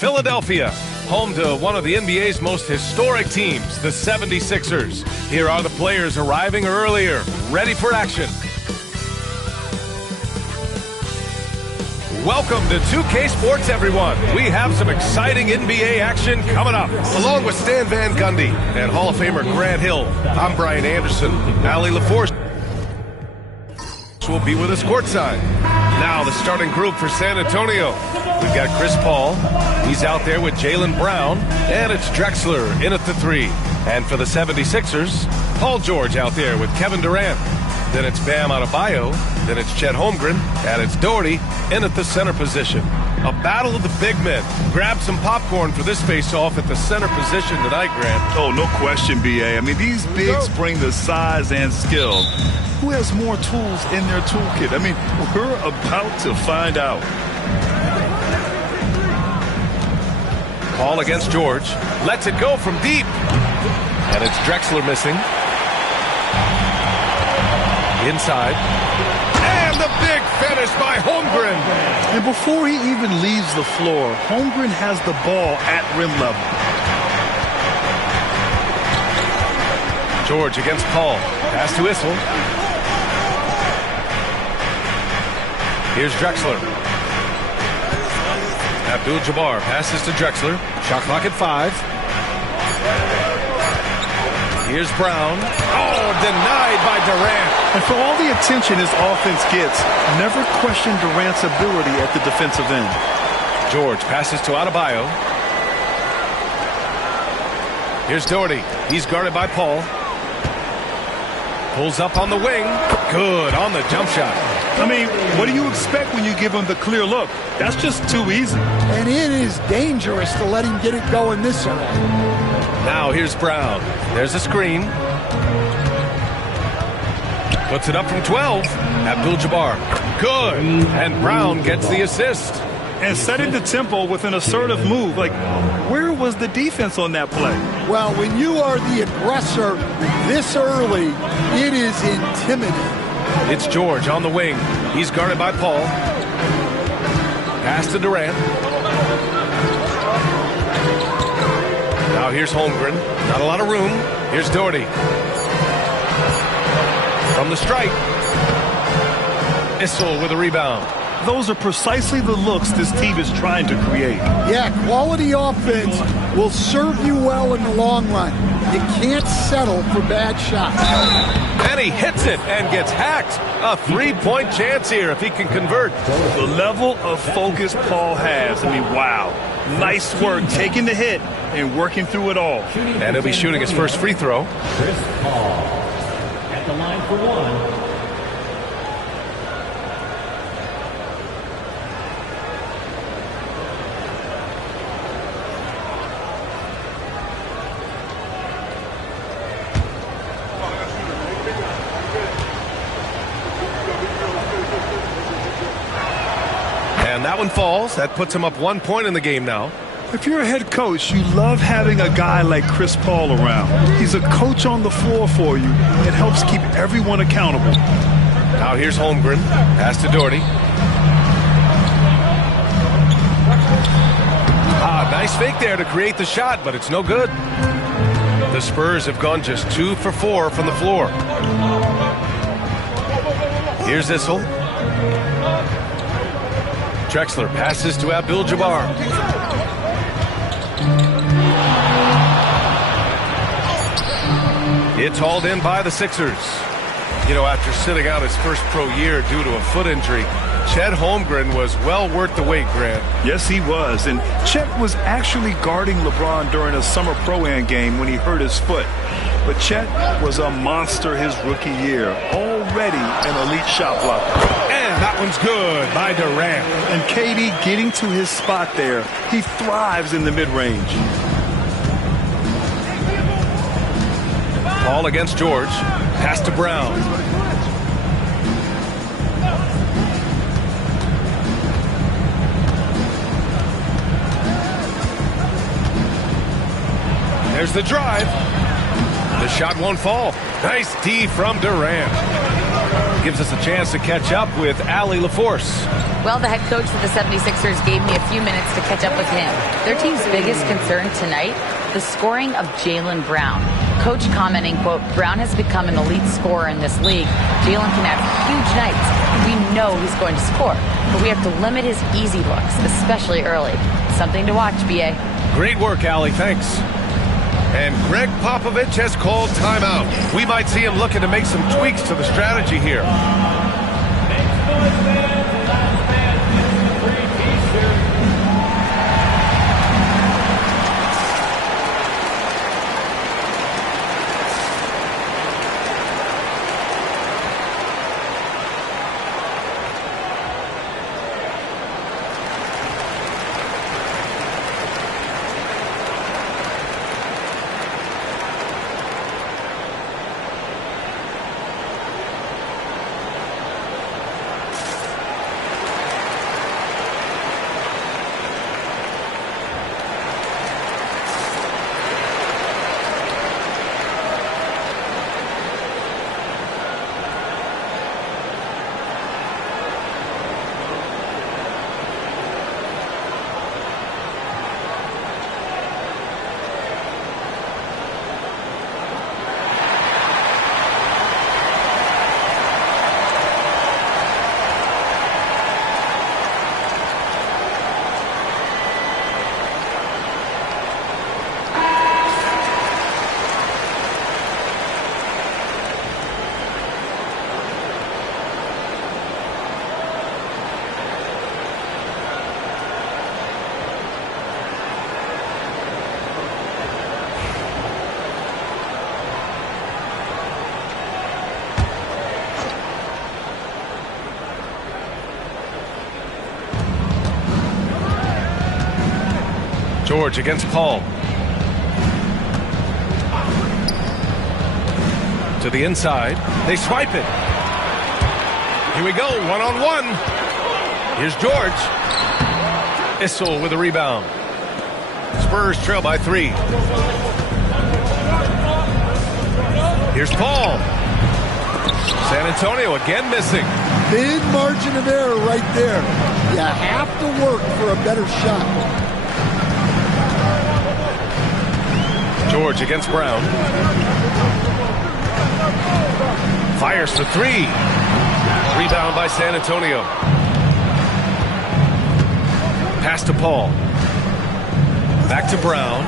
Philadelphia, home to one of the NBA's most historic teams, the 76ers. Here are the players arriving earlier, ready for action. Welcome to 2K Sports, everyone. We have some exciting NBA action coming up. Along with Stan Van Gundy and Hall of Famer Grant Hill, I'm Brian Anderson. Allie LaForce will be with us courtside. Now the starting group for San Antonio. We've got Chris Paul. He's out there with Jaylen Brown. And it's Drexler in at the 3. And for the 76ers, Paul George out there with Kevin Durant. Then it's Bam Adebayo. Then it's Chet Holmgren. And it's Doherty in at the center position. A battle of the big men. Grab some popcorn for this face-off at the center position tonight, Grant. Oh, no question, B.A. I mean, these bigs bring the size and skill. Who has more tools in their toolkit? I mean, we're about to find out. Paul against George. Lets it go from deep. And it's Drexler missing. Inside. And the big finish by Holmgren. And before he even leaves the floor, Holmgren has the ball at rim level. George against Paul. Pass to Issel. Here's Drexler. Abdul-Jabbar passes to Drexler. Shot clock at 5. Here's Brown. Oh, denied by Durant. And for all the attention his offense gets, never question Durant's ability at the defensive end. George passes to Adebayo. Here's Doherty. He's guarded by Paul. Pulls up on the wing. Good on the jump shot. I mean, what do you expect when you give him the clear look? That's just too easy. And it is dangerous to let him get it going this early. Now here's Brown. There's a screen. Puts it up from 12. Abdul-Jabbar. Good. And Brown gets the assist. And setting the tempo with an assertive move. Like, where was the defense on that play? Well, when you are the aggressor this early, it is intimidating. It's George on the wing. He's guarded by Paul. Pass to Durant. Now here's Holmgren. Not a lot of room. Here's Doherty. From the stripe. Issel with a rebound. Those are precisely the looks this team is trying to create. Yeah, quality offense will serve you well in the long run. You can't settle for bad shots. And he hits it and gets hacked. A three-point chance here if he can convert. The level of focus Paul has, I mean, wow. Nice work taking the hit and working through it all. And he'll be shooting his first free throw. Chris Paul at the line for 1. And that one falls. That puts him up 1 point in the game now. If you're a head coach, you love having a guy like Chris Paul around. He's a coach on the floor for you. It helps keep everyone accountable. Now here's Holmgren. Pass to Doherty. Nice fake there to create the shot, but it's no good. The Spurs have gone just 2 for 4 from the floor. Here's Issel. Drexler passes to Abdul-Jabbar. It's hauled in by the Sixers. You know, after sitting out his first pro year due to a foot injury, Chet Holmgren was well worth the wait, Grant. Yes, he was. And Chet was actually guarding LeBron during a summer Pro-Am game when he hurt his foot. But Chet was a monster his rookie year. Already an elite shot blocker. And that one's good by Durant. And KD getting to his spot there. He thrives in the mid-range. Paul against George. Pass to Brown. There's the drive. The shot won't fall. Nice D from Durant. gives us a chance to catch up with Allie LaForce. Well, the head coach of the 76ers gave me a few minutes to catch up with him. Their team's biggest concern tonight, the scoring of Jaylen Brown. Coach commenting, quote, Brown has become an elite scorer in this league. Jaylen can have huge nights. We know he's going to score, but we have to limit his easy looks, especially early. Something to watch, B.A. Great work, Allie. Thanks. And Greg Popovich has called timeout. We might see him looking to make some tweaks to the strategy here. George against Paul. To the inside. They swipe it. Here we go. One-on-one. Here's George. Issel with a rebound. Spurs trail by 3. Here's Paul. San Antonio again missing. Big margin of error right there. You have to work for a better shot. George against Brown. Fires for 3. Rebound by San Antonio. Pass to Paul. Back to Brown.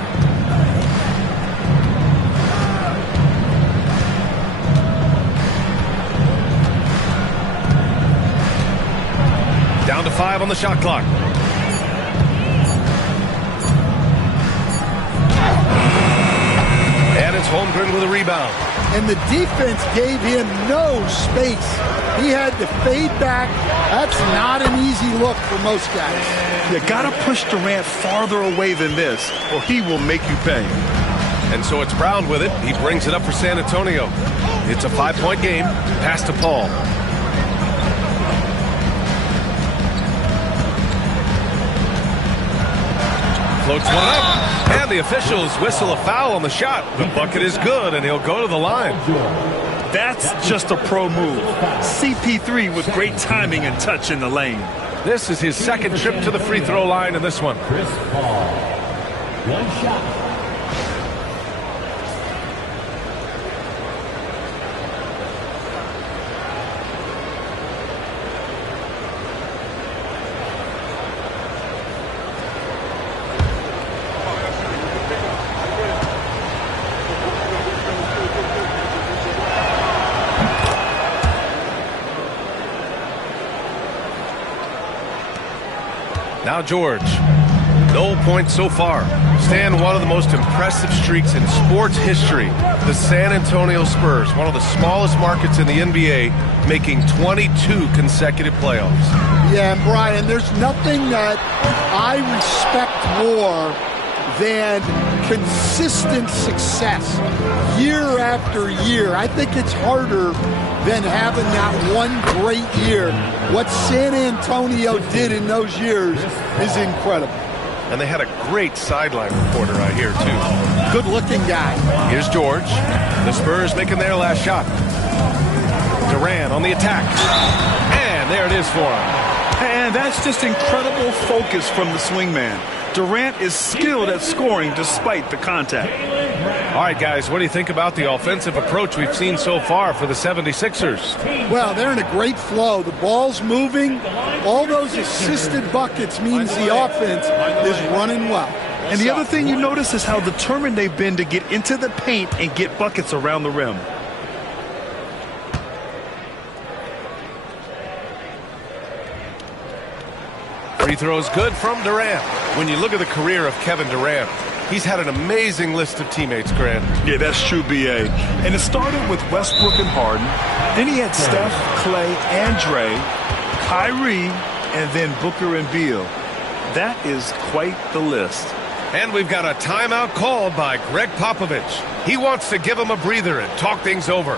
Down to 5 on the shot clock. And it's Holmgren with a rebound. And the defense gave him no space. He had to fade back. That's not an easy look for most guys. You got to push Durant farther away than this, or he will make you pay. And so it's Brown with it. He brings it up for San Antonio. It's a 5-point game. Pass to Paul. Floats one up. And the officials whistle a foul on the shot. The bucket is good, and he'll go to the line. That's just a pro move. CP3 with great timing and touch in the lane. This is his second trip to the free throw line in this one. Chris Paul. One shot. Now George. No points so far. Stan, one of the most impressive streaks in sports history. The San Antonio Spurs, one of the smallest markets in the NBA, making 22 consecutive playoffs. Yeah, and Brian, there's nothing that I respect more than consistent success year after year. I think it's harder than having that one great year. What San Antonio did in those years is incredible. And they had a great sideline reporter out here, too. Good-looking guy. Here's George. The Spurs making their last shot. To Durant on the attack. And there it is for him. And that's just incredible focus from the swingman. Durant is skilled at scoring despite the contact. All right, guys, what do you think about the offensive approach we've seen so far for the 76ers? Well, they're in a great flow. The ball's moving. All those assisted buckets means the offense is running well. And the other thing you notice is how determined they've been to get into the paint and get buckets around the rim. Free throws good from Durant. When you look at the career of Kevin Durant, he's had an amazing list of teammates, Grant. Yeah, that's true, B.A. And it started with Westbrook and Harden. Then he had Steph, Clay, and Dre, Kyrie, and then Booker and Beal. That is quite the list. And we've got a timeout called by Greg Popovich. He wants to give him a breather and talk things over.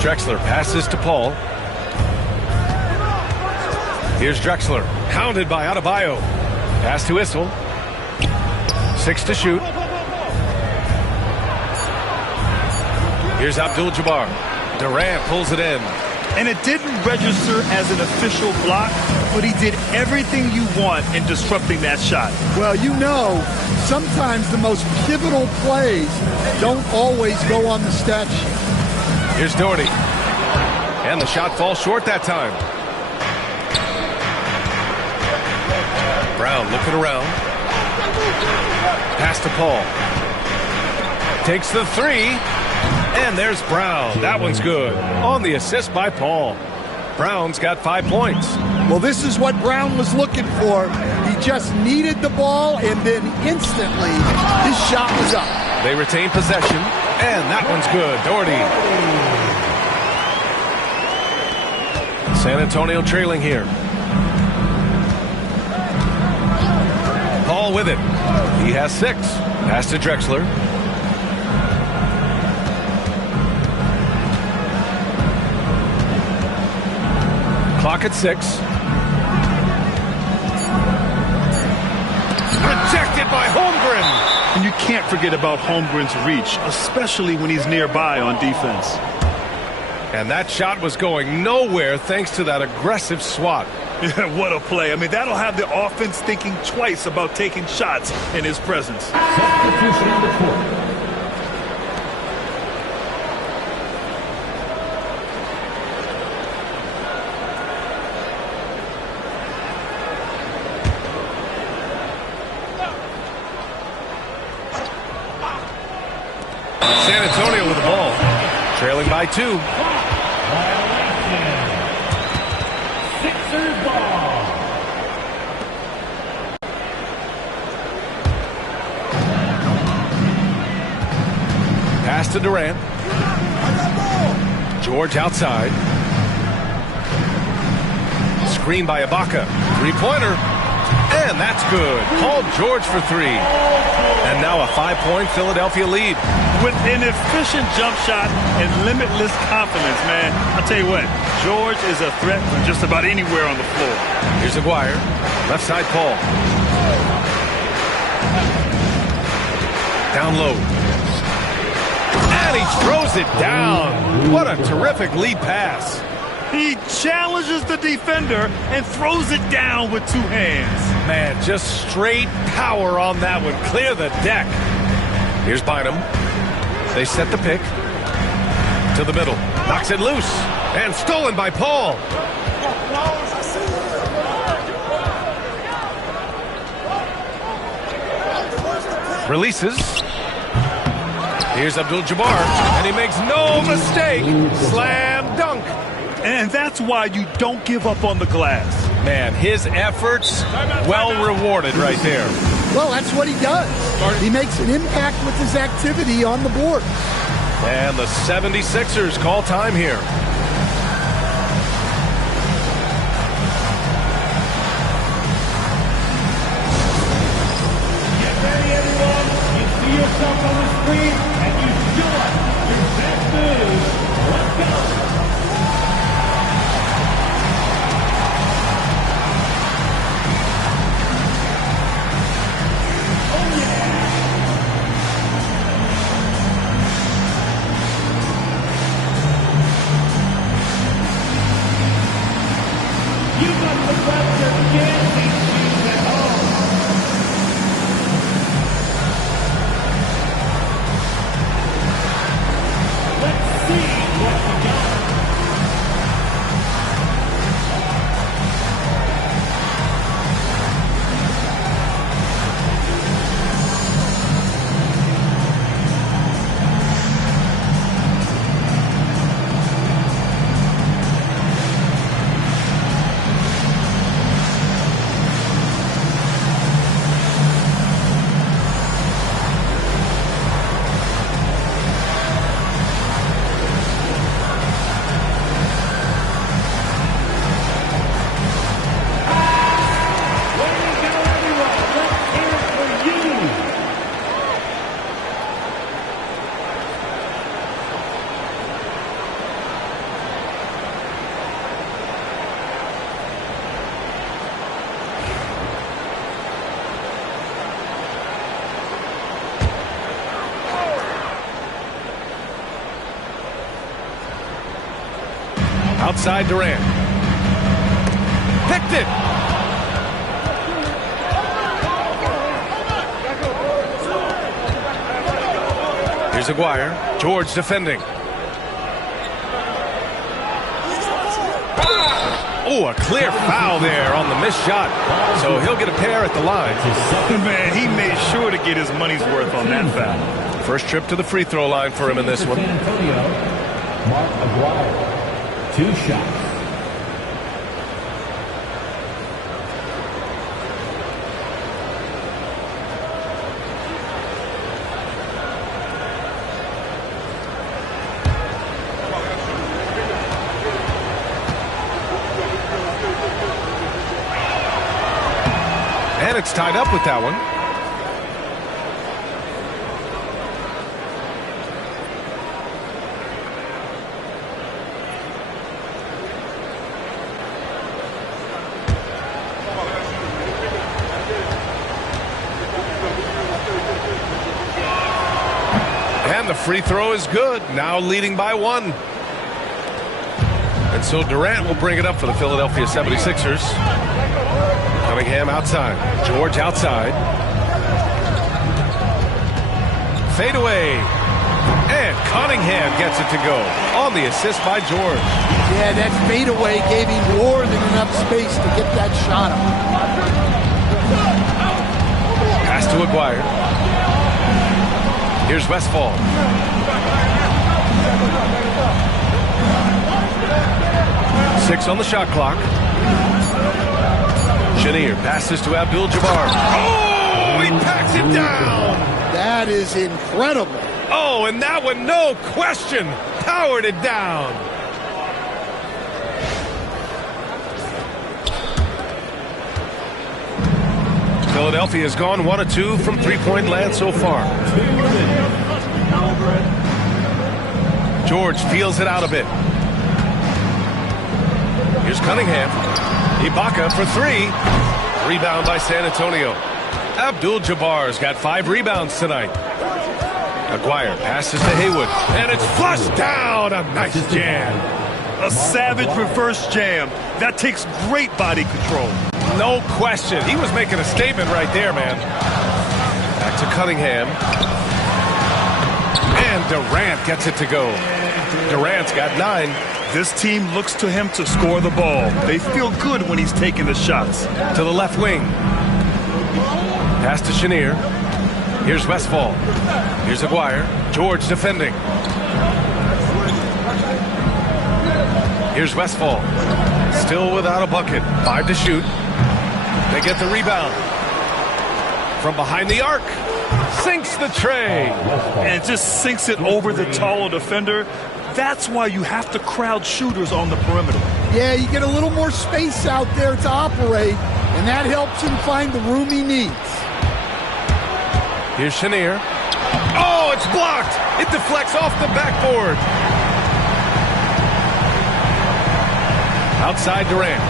Drexler passes to Paul. Here's Drexler, hounded by Adebayo. Pass to Issel. 6 to shoot. Here's Abdul-Jabbar. Durant pulls it in. And it didn't register as an official block, but he did everything you want in disrupting that shot. Well, you know, sometimes the most pivotal plays don't always go on the stat sheet. Here's Doherty. And the shot falls short that time. Brown looking around. Pass to Paul. Takes the three. And there's Brown. That one's good. On the assist by Paul. Brown's got 5 points. Well, this is what Brown was looking for. He just needed the ball, and then instantly his shot was up. They retain possession, and that one's good. Doherty. San Antonio trailing here. Paul with it. He has 6. Pass to Drexler. Clock at 6. Rejected by Holmgren. And you can't forget about Holmgren's reach, especially when he's nearby on defense. And that shot was going nowhere thanks to that aggressive swat. Yeah, what a play. I mean, that'll have the offense thinking twice about taking shots in his presence. Substitution on the court. San Antonio with the ball. Trailing by 2. Sixers ball. Pass to Durant. George outside. screen by Ibaka. Three-pointer. And that's good. Paul George for three. And now a 5-point Philadelphia lead. With an efficient jump shot and limitless confidence, man, I'll tell you what, George is a threat from just about anywhere on the floor. Here's Aguirre. Left side Paul. Down low. And he throws it down. What a terrific lead pass. He challenges the defender and throws it down with two hands. Man, just straight power on that one. Clear the deck. Here's Bynum. They set the pick. To the middle. Knocks it loose. And stolen by Paul. Releases. Here's Abdul-Jabbar. And he makes no mistake. Slam dunk. And that's why you don't give up on the glass. Man, his efforts well rewarded right there. Well, that's what he does. He makes an impact with his activity on the board. And the 76ers call time here. Get ready, everyone. You see yourself on the screen, and you show us your best move. Let's go. Outside Durant. Picked it. Here's Aguirre. George defending. Oh, a clear foul there on the missed shot. So he'll get a pair at the line. Man, he made sure to get his money's worth on that foul. First trip to the free throw line for him in this one. San Antonio, Mark Aguirre. 2 shots. And it's tied up with that one. And the free throw is good. Now leading by 1. And so Durant will bring it up for the Philadelphia 76ers. Cunningham outside. George outside. Fade away. And Cunningham gets it to go on the assist by George. Yeah, that fadeaway gave him more than enough space to get that shot up. Pass to Aguirre. Here's Westfall. Six on the shot clock. Chenier passes to Abdul-Jabbar. Oh, he packs it down. That is incredible. Oh, and that one, no question, powered it down. Philadelphia has gone 1 of 2 from three-point land so far. George feels it out a bit. Here's Cunningham. Ibaka for 3. Rebound by San Antonio. Abdul-Jabbar's got 5 rebounds tonight. Aguirre passes to Haywood, and it's flushed down. A nice jam. A savage reverse jam. That takes great body control. No question. He was making a statement right there, man. Back to Cunningham. And Durant gets it to go. Durant's got 9. This team looks to him to score the ball. They feel good when he's taking the shots. To the left wing. Pass to Chenier. Here's Westfall. Here's Aguirre. George defending. Here's Westfall. Still without a bucket. 5 to shoot. They get the rebound. From behind the arc. Sinks the tray. And just sinks it over the taller defender. That's why you have to crowd shooters on the perimeter. Yeah, you get a little more space out there to operate, and that helps him find the room he needs. Here's Chenier. Oh, it's blocked. It deflects off the backboard. Outside Durant.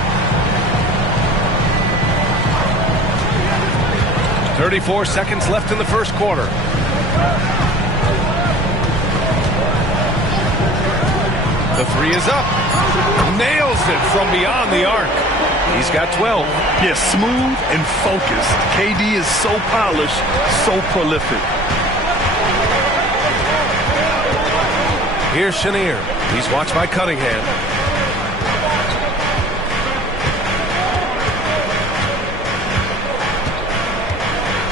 34 seconds left in the first quarter. The 3 is up. Nails it from beyond the arc. He's got 12. Yes, smooth and focused. KD is so polished, so prolific. Here's Chenier. He's watched by Cunningham.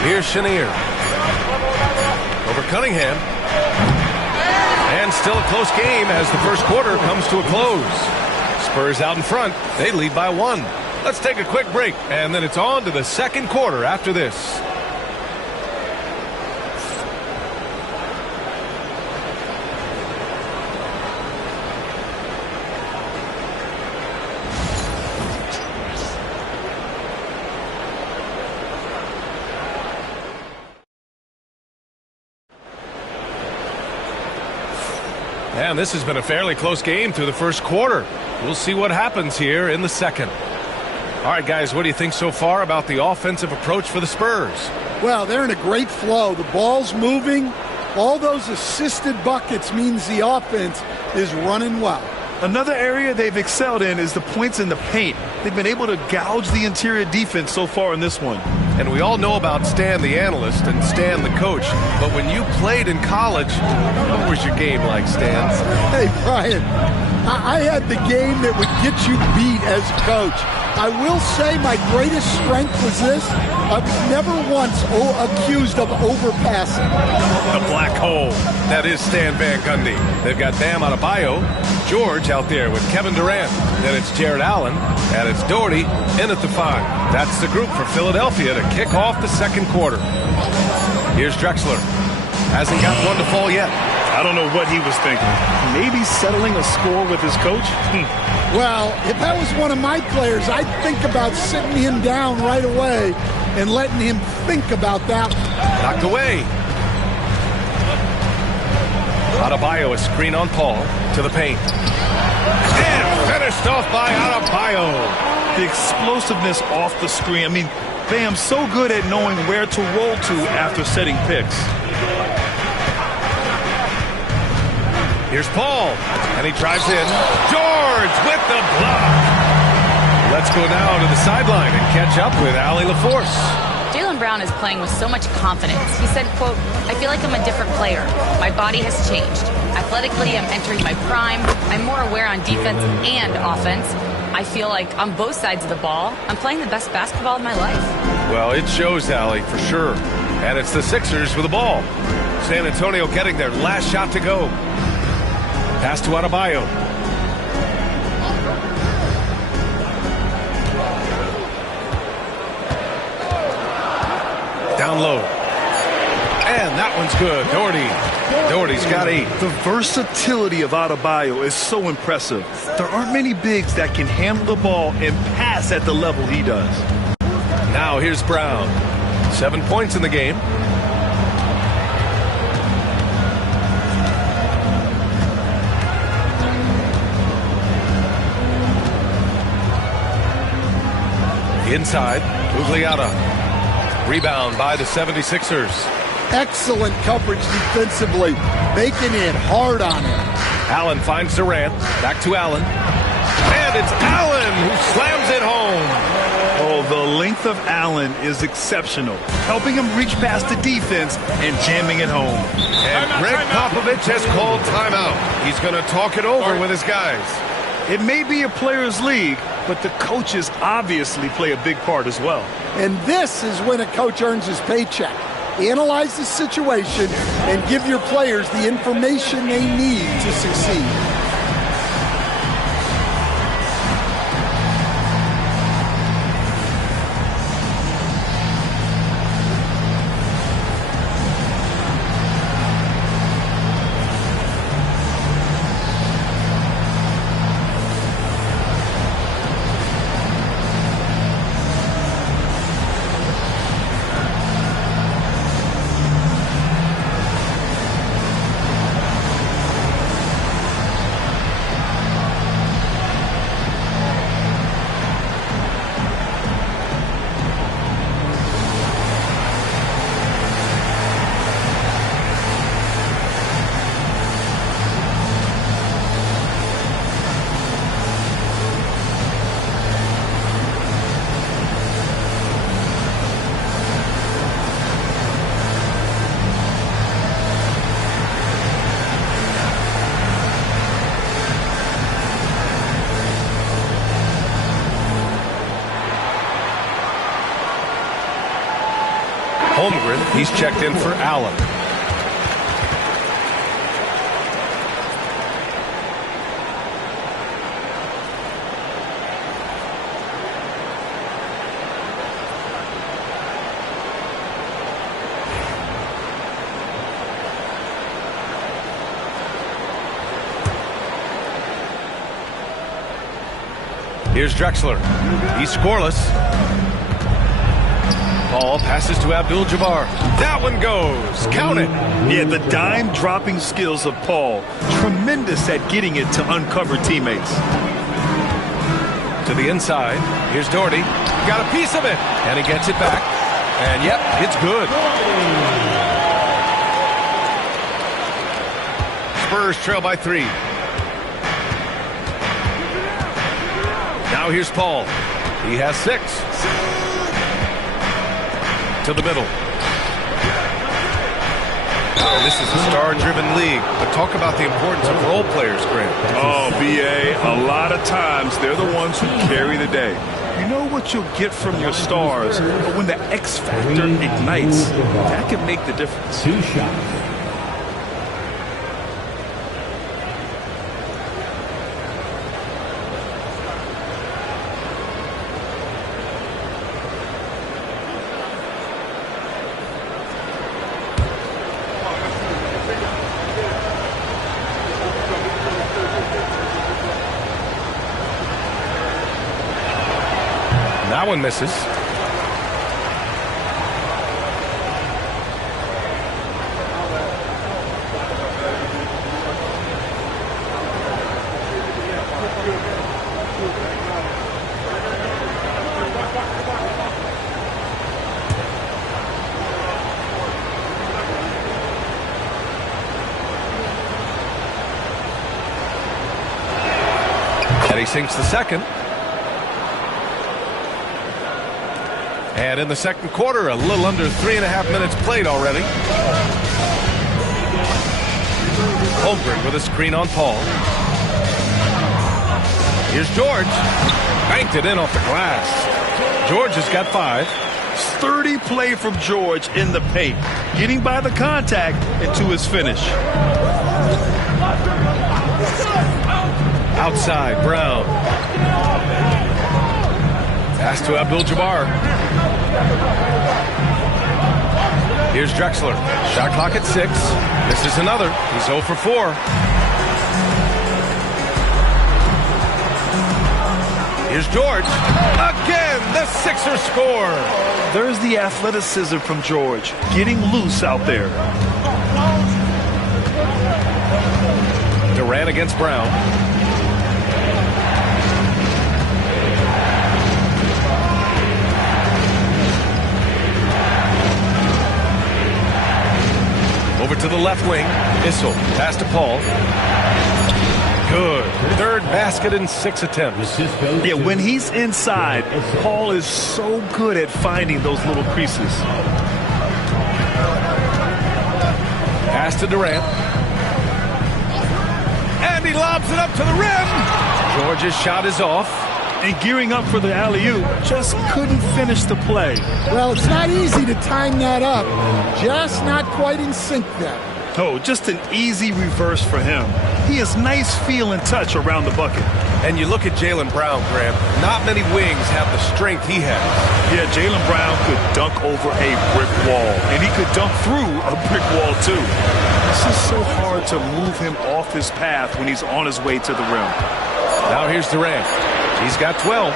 Here's Chenier. Over Cunningham. And still a close game as the first quarter comes to a close. Spurs out in front. They lead by 1. Let's take a quick break, and then it's on to the second quarter after this. And this has been a fairly close game through the first quarter. We'll see what happens here in the second. All right, guys, what do you think so far about the offensive approach for the Spurs? Well, they're in a great flow. The ball's moving. All those assisted buckets means the offense is running well. Another area they've excelled in is the points in the paint. They've been able to gouge the interior defense so far in this one. And we all know about Stan the analyst and Stan the coach, but when you played in college, what was your game like, Stan? Hey, Brian, I had the game that would get you beat as coach. I will say my greatest strength was this. I was never once accused of overpassing. The black hole. That is Stan Van Gundy. They've got Bam Adebayo, George out there with Kevin Durant. Then it's Jared Allen, and it's Doherty in at the 5. That's the group for Philadelphia to kick off the second quarter. Here's Drexler. Hasn't got one to fall yet. I don't know what he was thinking. Maybe settling a score with his coach? Well, if that was one of my players, I'd think about sitting him down right away and letting him think about that. Knocked away. Adebayo, a screen on Paul to the paint. And finished off by Adebayo. The explosiveness off the screen. I mean, Bam's so good at knowing where to roll to after setting picks. Here's Paul, and he drives in. George with the block. Let's go now to the sideline and catch up with Allie LaForce. Jaylen Brown is playing with so much confidence. He said, quote, "I feel like I'm a different player. My body has changed. Athletically, I'm entering my prime. I'm more aware on defense and offense. I feel like on both sides of the ball, I'm playing the best basketball of my life." Well, it shows, Allie, for sure. And it's the Sixers with the ball. San Antonio getting their last shot to go. Pass to Adebayo. Down low. And that one's good. Doherty's got 8. The versatility of Adebayo is so impressive. There aren't many bigs that can handle the ball and pass at the level he does. Now here's Brown. 7 points in the game. Inside, Gugliotta. Rebound by the 76ers. Excellent coverage defensively, making it hard on him. Allen finds Durant. Back to Allen. And it's Allen who slams it home. Oh, the length of Allen is exceptional, helping him reach past the defense and jamming it home. And Greg Popovich has called timeout. He's going to talk it over with his guys. It may be a players' league, but the coaches obviously play a big part as well. And this is when a coach earns his paycheck. Analyze the situation and give your players the information they need to succeed. Holmgren, he's checked in for Allen. Here's Drexler. He's scoreless. Paul passes to Abdul-Jabbar. That one goes. Count it. Yeah, the dime-dropping skills of Paul. Tremendous at getting it to uncover teammates. To the inside. Here's Doherty. Got a piece of it. And he gets it back. And, yep, it's good. Spurs trail by 3. Now here's Paul. He has 6. To the middle. And this is a star-driven league, but talk about the importance of role players, Grant. Oh, B.A., a lot of times they're the ones who carry the day. You know what you'll get from your stars, but when the X factor ignites, that can make the difference. 2 shots. That one misses. And he sinks the second. And in the second quarter, a little under 3.5 minutes played already. Holmgren with a screen on Paul. Here's George. Banked it in off the glass. George has got 5. Sturdy play from George in the paint, getting by the contact and to his finish. Outside, Brown. Pass to Abdul-Jabbar. Here's Drexler. Shot clock at 6. This is another. He's 0 for 4. Here's George. Again, And the Sixers score. There's the athleticism from George, getting loose out there. Durant against Brown. Over to the left wing. Issel. Pass to Paul. Good. Third basket in 6 attempts. Yeah, when he's inside, Paul is so good at finding those little creases. Pass to Durant. And he lobs it up to the rim. George's shot is off. And gearing up for the alley-oop, just couldn't finish the play. Well, it's not easy to time that up. Just not quite in sync there. Oh, just an easy reverse for him. He has nice feel and touch around the bucket. And you look at Jaylen Brown, Graham. Not many wings have the strength he has. Yeah, Jaylen Brown could dunk over a brick wall. And he could dunk through a brick wall, too. This is so hard to move him off his path when he's on his way to the rim. Now here's Durant. He's got 12.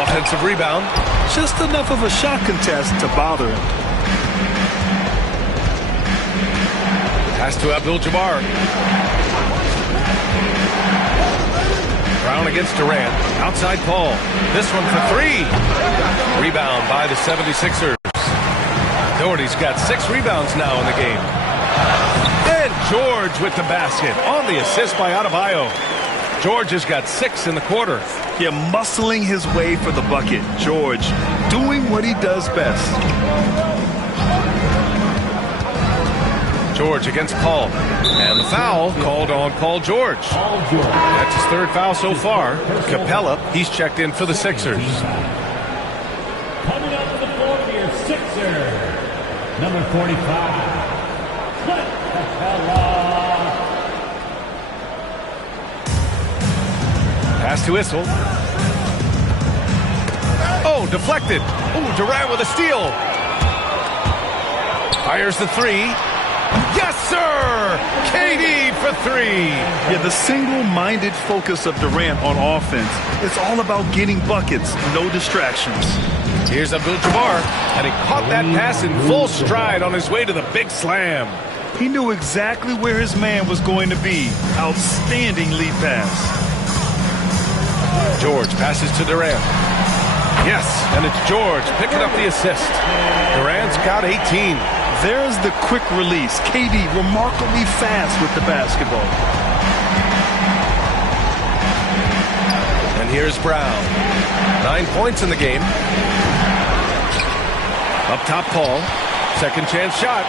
Offensive rebound. Just enough of a shot contest to bother him. Pass to Abdul-Jabbar. Brown against Durant. Outside Paul. This one for 3. Rebound by the 76ers. Doherty's got 6 rebounds now in the game. And George with the basket on the assist by Adebayo. George has got 6 in the quarter. Yeah, muscling his way for the bucket. George doing what he does best. George against Paul. And the foul called on Paul George. That's his 3rd foul so far. Capella, he's checked in for the Sixers. Coming up to the floor for your Sixers, number 45, Capella. Pass to Issel. Oh, deflected. Oh, Durant with a steal. Fires the 3. Yes, sir! KD for 3. Yeah, the single-minded focus of Durant on offense. It's all about getting buckets, no distractions. Here's Abdul-Jabbar, and he caught that pass in full stride on his way to the big slam. He knew exactly where his man was going to be. Outstanding lead pass. George passes to Durant. Yes, and it's George picking up the assist. Durant's got 18. There's the quick release. KD remarkably fast with the basketball. And here's Brown. 9 points in the game. Up top, Paul. Second chance shot.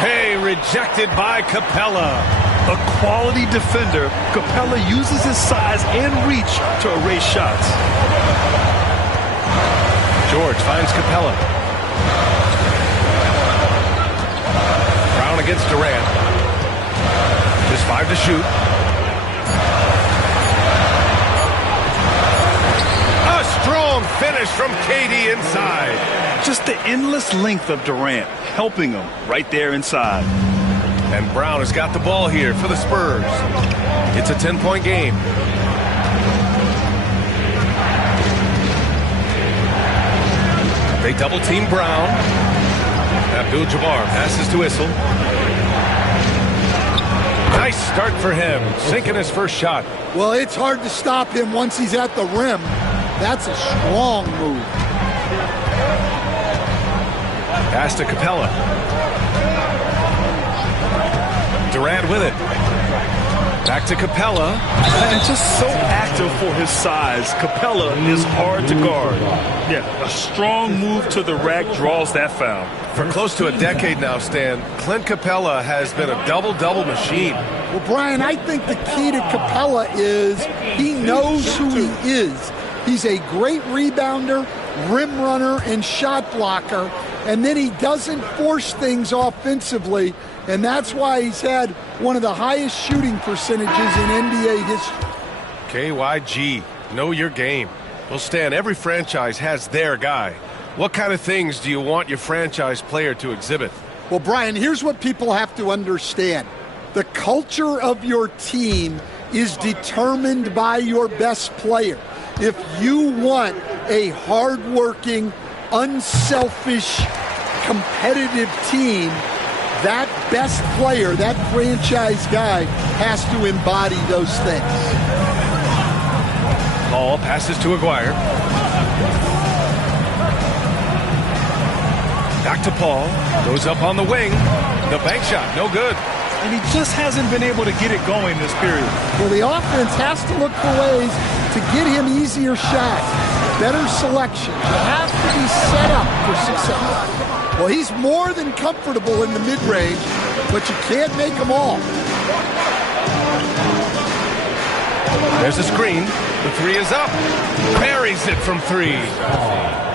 Hey, rejected by Capella. A quality defender, Capella uses his size and reach to erase shots. George finds Capella. Brown against Durant. Just 5 to shoot. A strong finish from KD inside. Just the endless length of Durant, helping him right there inside. And Brown has got the ball here for the Spurs. It's a 10-point game. They double-team Brown. Abdul-Jabbar passes to Issel. Nice start for him, sinking his first shot. Well, it's hard to stop him once he's at the rim. That's a strong move. Pass to Capella. Durant with it. Back to Capella. And just so active for his size, Capella is hard to guard. Yeah, a strong move to the rack draws that foul. For close to a decade now, Stan, Clint Capella has been a double-double machine. Well, Brian, I think the key to Capella is he knows who he is. He's a great rebounder, rim runner, and shot blocker, and then he doesn't force things offensively, and that's why he's had one of the highest shooting percentages in NBA history. KYG, know your game. Well, Stan, every franchise has their guy. What kind of things do you want your franchise player to exhibit? Well, Brian, here's what people have to understand. The culture of your team is determined by your best player. if you want a hardworking, unselfish, competitive team, that best player, that franchise guy, has to embody those things. Paul passes to Aguirre. Back to Paul. Goes up on the wing. The bank shot, no good. And he just hasn't been able to get it going this period. Well, the offense has to look for ways to get him easier shots, better selections. You have to be set up for success. Well, he's more than comfortable in the mid-range, but you can't make them all. There's a screen. The three is up. Buries it from three.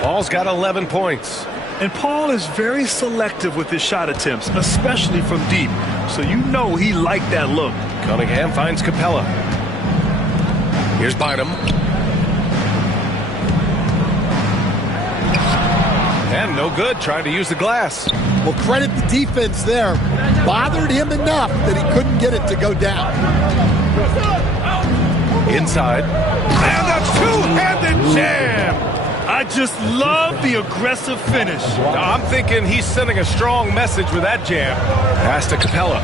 Paul's got 11 points. And Paul is very selective with his shot attempts, especially from deep. So you know he liked that look. Cunningham finds Capella. Here's Bynum. And no good, trying to use the glass. Well, credit the defense there. Bothered him enough that he couldn't get it to go down. Inside. And a two-handed jam! I just love the aggressive finish. I'm thinking he's sending a strong message with that jam. Pass to Capella.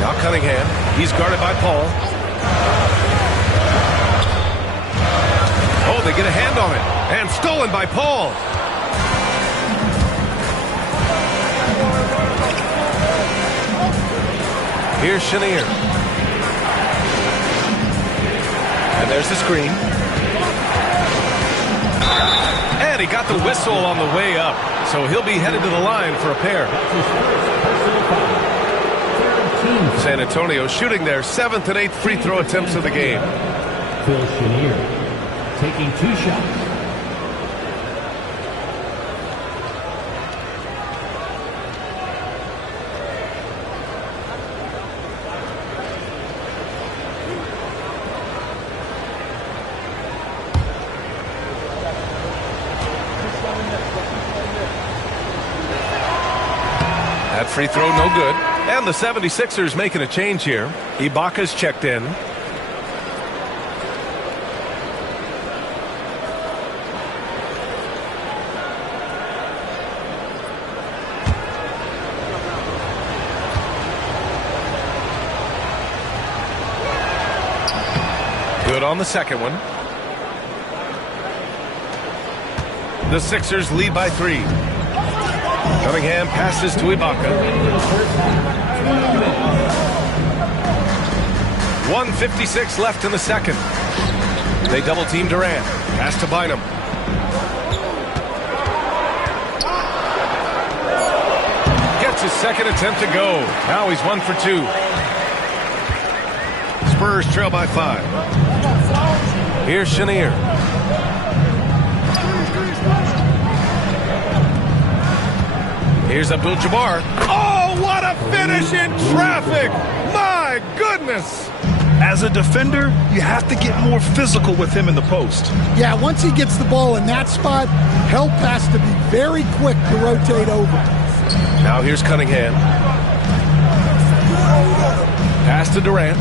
Now Cunningham. He's guarded by Paul. Oh, they get a hand on it. And stolen by Paul. Here's Chenier. And there's the screen. And he got the whistle on the way up. So he'll be headed to the line for a pair. San Antonio shooting their 7th and 8th free throw attempts of the game. Phil Chenier taking 2 shots. That free throw no good. And the 76ers making a change here. Ibaka's checked in. Good on the second one. The Sixers lead by 3. Cunningham passes to Ibaka. 1:56 left in the second. They double team Durant. Pass to Bynum. Gets his second attempt to go. Now he's 1 for 2. Spurs trail by 5. Here's Chenier. Here's Abdul-Jabbar. Oh, what a finish in traffic! My goodness! As a defender, you have to get more physical with him in the post. Yeah, once he gets the ball in that spot, help has to be very quick to rotate over. Now here's Cunningham. Pass to Durant.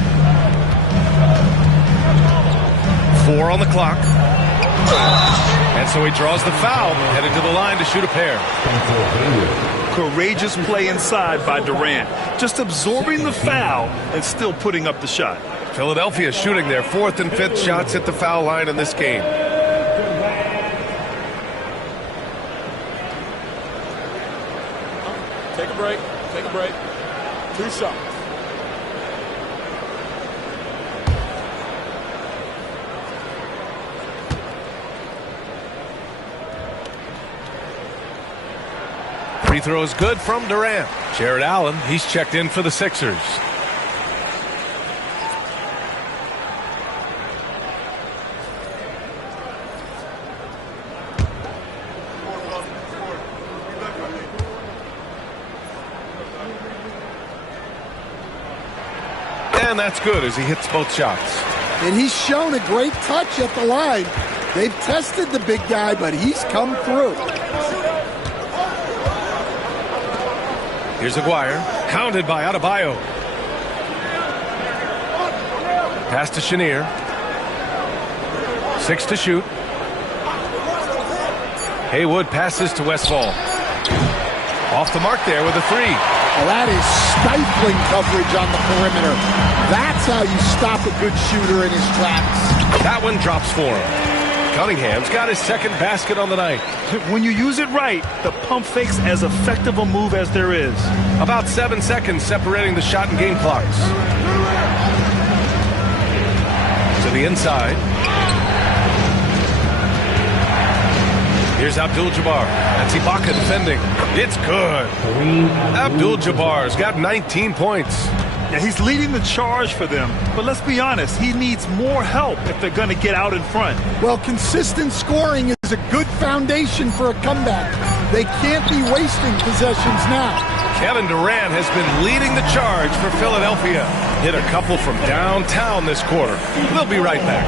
4 on the clock. And so he draws the foul, headed to the line to shoot a pair. Courageous play inside by Durant. Just absorbing the foul and still putting up the shot. Philadelphia shooting their 4th and 5th shots at the foul line in this game. Take a break. Take a break. 2 shots. Free throw is good from Durant. Jared Allen, he's checked in for the Sixers. And that's good as he hits both shots. And he's shown a great touch at the line. They've tested the big guy, but he's come through. Here's Aguirre, hounded by Adebayo. Pass to Chenier. 6 to shoot. Haywood passes to Westfall. Off the mark there with a 3. Well, that is stifling coverage on the perimeter. That's how you stop a good shooter in his tracks. That one drops for him. Cunningham's got his second basket on the night. When you use it right, the pump fake's as effective a move as there is. About 7 seconds separating the shot and game clocks. To the inside. Here's Abdul-Jabbar. That's Ibaka defending. It's good. Abdul-Jabbar's got 19 points. Yeah, he's leading the charge for them. But let's be honest, he needs more help if they're going to get out in front. Well, consistent scoring is a good foundation for a comeback. They can't be wasting possessions now. Kevin Durant has been leading the charge for Philadelphia. Hit a couple from downtown this quarter. We'll be right back.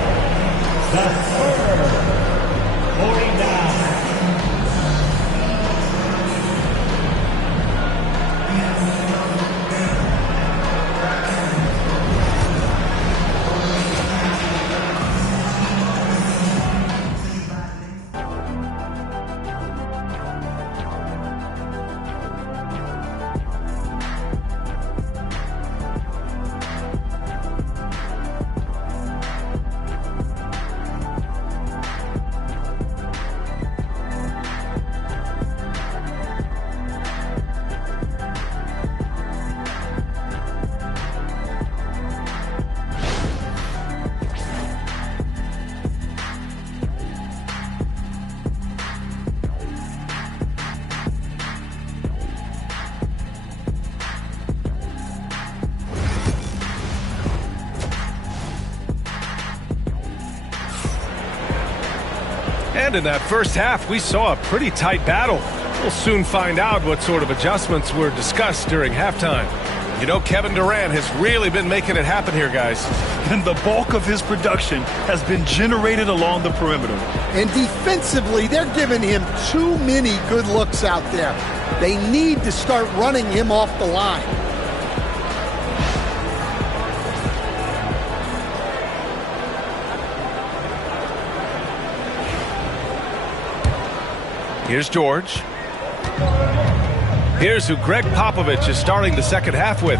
And in that first half, we saw a pretty tight battle. We'll soon find out what sort of adjustments were discussed during halftime. You know, Kevin Durant has really been making it happen here, guys. And the bulk of his production has been generated along the perimeter. And defensively, they're giving him too many good looks out there. They need to start running him off the line. Here's George. Here's who Greg Popovich is starting the second half with.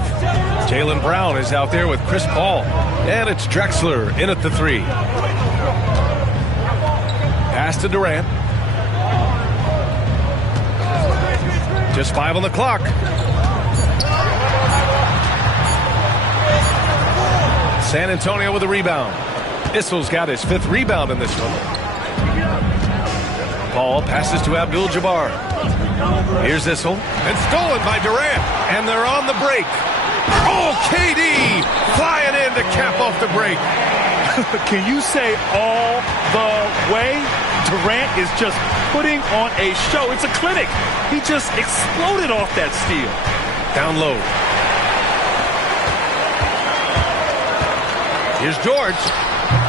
Jaylen Brown is out there with Chris Paul. And it's Drexler in at the 3. Pass to Durant. Just 5 on the clock. San Antonio with a rebound. Issel's got his 5th rebound in this one. Paul passes to Abdul-Jabbar. Here's Issel. And stolen by Durant. And they're on the break. Oh, KD flying in to cap off the break. Can you say all the way? Durant is just putting on a show. It's a clinic. He just exploded off that steal. Down low. Here's George.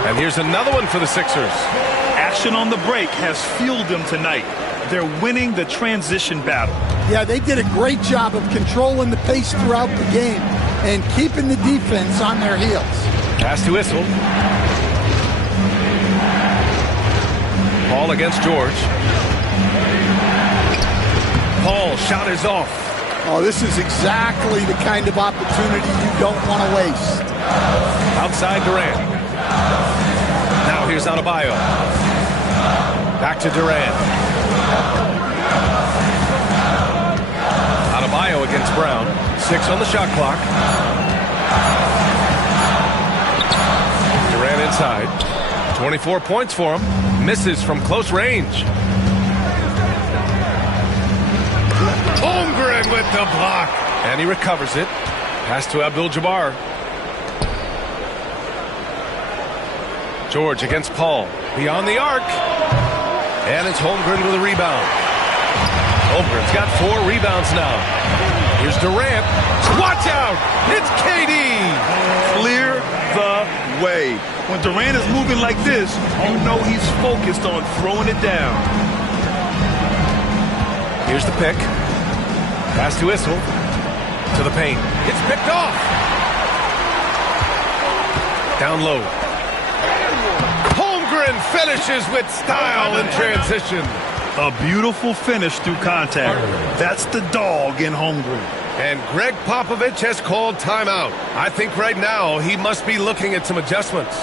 And here's another one for the Sixers. Action on the break has fueled them tonight. They're winning the transition battle. Yeah, they did a great job of controlling the pace throughout the game and keeping the defense on their heels. Pass to Issel. Paul against George. Paul shot is off. Oh, this is exactly the kind of opportunity you don't want to waste. Outside Durant. Now here's Adebayo. Back to Durant. Adebayo against Brown. 6 on the shot clock. Durant inside. 24 points for him. Misses from close range. Holmgren with the block. And he recovers it. Pass to Abdul-Jabbar. George against Paul. Beyond the arc. And it's Holmgren with a rebound. Holmgren's got 4 rebounds now. Here's Durant. Watch out! It's KD! Clear the way. When Durant is moving like this, you know he's focused on throwing it down. Here's the pick. Pass to Issel. To the paint. It's picked off. Down low. and finishes with style in transition. A beautiful finish through contact. That's the dog in Holmgren. And Greg Popovich has called timeout. I think right now he must be looking at some adjustments.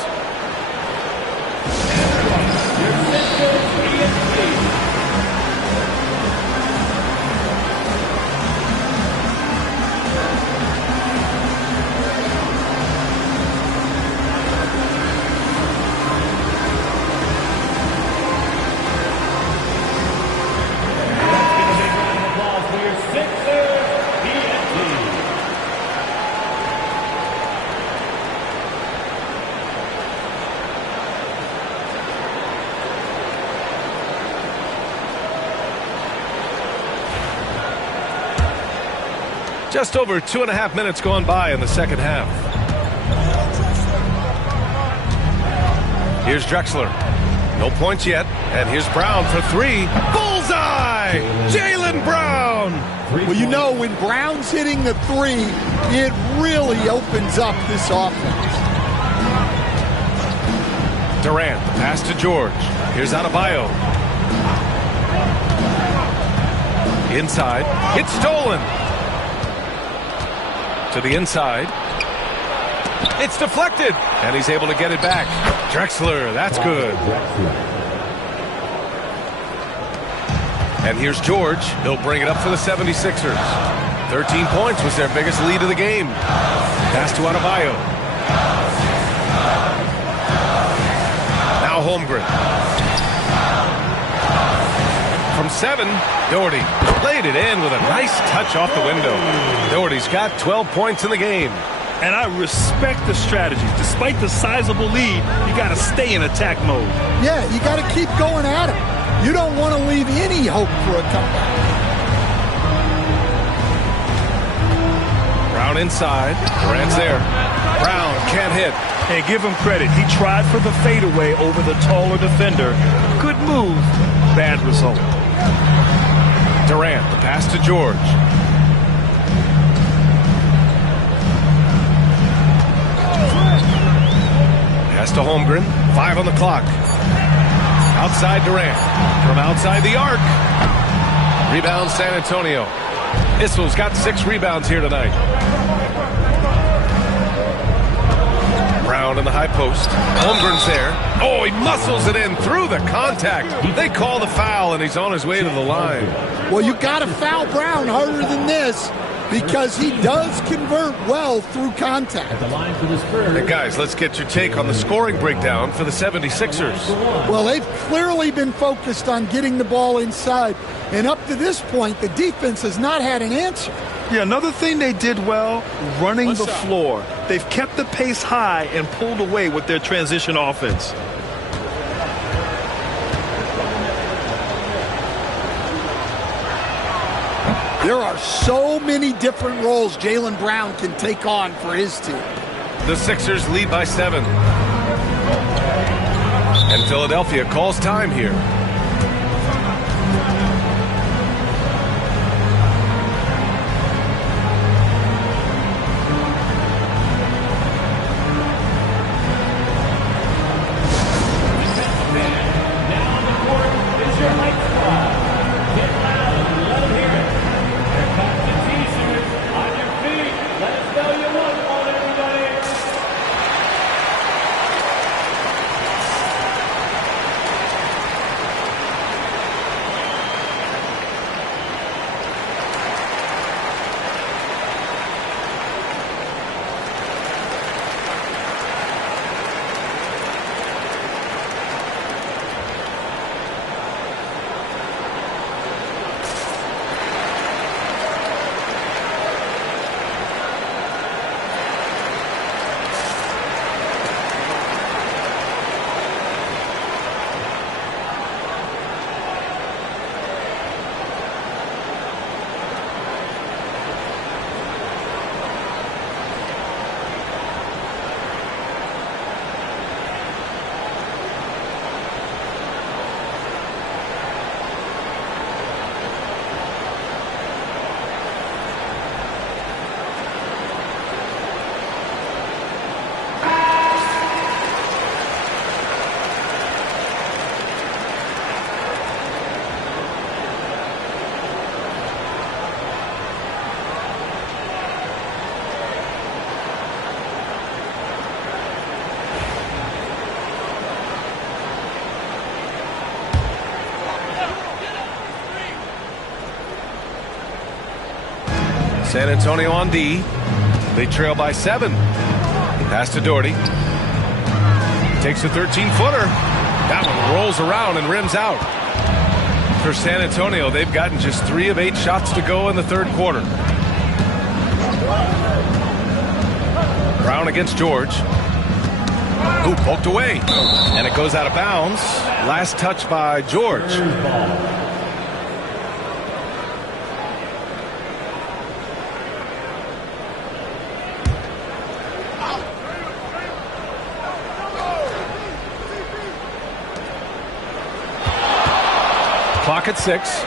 Just over 2.5 minutes gone by in the second half. Here's Drexler. No points yet. And here's Brown for three. Bullseye! Jaylen Brown! Well, you know, when Brown's hitting the three, it really opens up this offense. Durant, the pass to George. Here's Adebayo. Inside. It's stolen. To the inside. It's deflected. And he's able to get it back. Drexler, that's good. And here's George. He'll bring it up for the 76ers. 13 points was their biggest lead of the game. Pass to Adebayo. Now Holmgren. From 7, Doherty played it in with a nice touch off the window. Doherty's got 12 points in the game. And I respect the strategy. Despite the sizable lead, you got to stay in attack mode. Yeah, you got to keep going at it. You don't want to leave any hope for a comeback. Brown inside. Durant's there. Brown can't hit. Hey, give him credit. He tried for the fadeaway over the taller defender. Good move. Bad result. Durant, the pass to George. Pass to Holmgren. 5 on the clock. Outside Durant. From outside the arc. Rebound San Antonio. Issel's got 6 rebounds here tonight. Brown in the high post. Holmgren's there. Oh, he muscles it in through the contact. They call the foul, and he's on his way to the line. Well, you got to foul Brown harder than this because he does convert well through contact. And guys, let's get your take on the scoring breakdown for the 76ers. Well, they've clearly been focused on getting the ball inside. And up to this point, the defense has not had an answer. Yeah, another thing they did well, running the floor. They've kept the pace high and pulled away with their transition offense. There are so many different roles Jaylen Brown can take on for his team. The Sixers lead by 7. And Philadelphia calls time here. San Antonio on D. They trail by 7. Pass to Doherty. Takes a 13-footer. That one rolls around and rims out. For San Antonio, they've gotten just 3 of 8 shots to go in the third quarter. Brown against George. Ooh, poked away. And it goes out of bounds. Last touch by George. Clock at 6.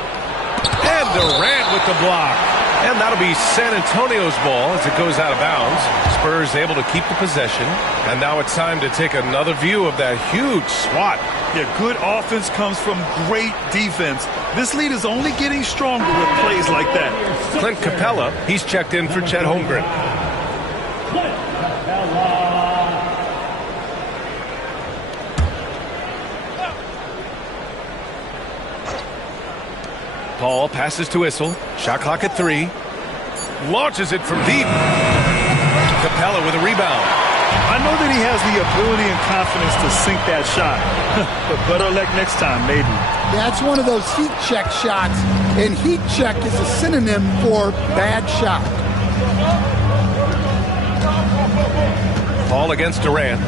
And Durant with the block. And that'll be San Antonio's ball as it goes out of bounds. Spurs able to keep the possession. And now it's time to take another view of that huge swat. Yeah, good offense comes from great defense. This lead is only getting stronger with plays like that. Clint Capella, he's checked in for Chet Holmgren. Paul passes to Issel. Shot clock at 3. Launches it from deep. Capella with a rebound. I know that he has the ability and confidence to sink that shot. But better luck next time, maybe. That's one of those heat check shots. And heat check is a synonym for bad shot. Paul against Durant.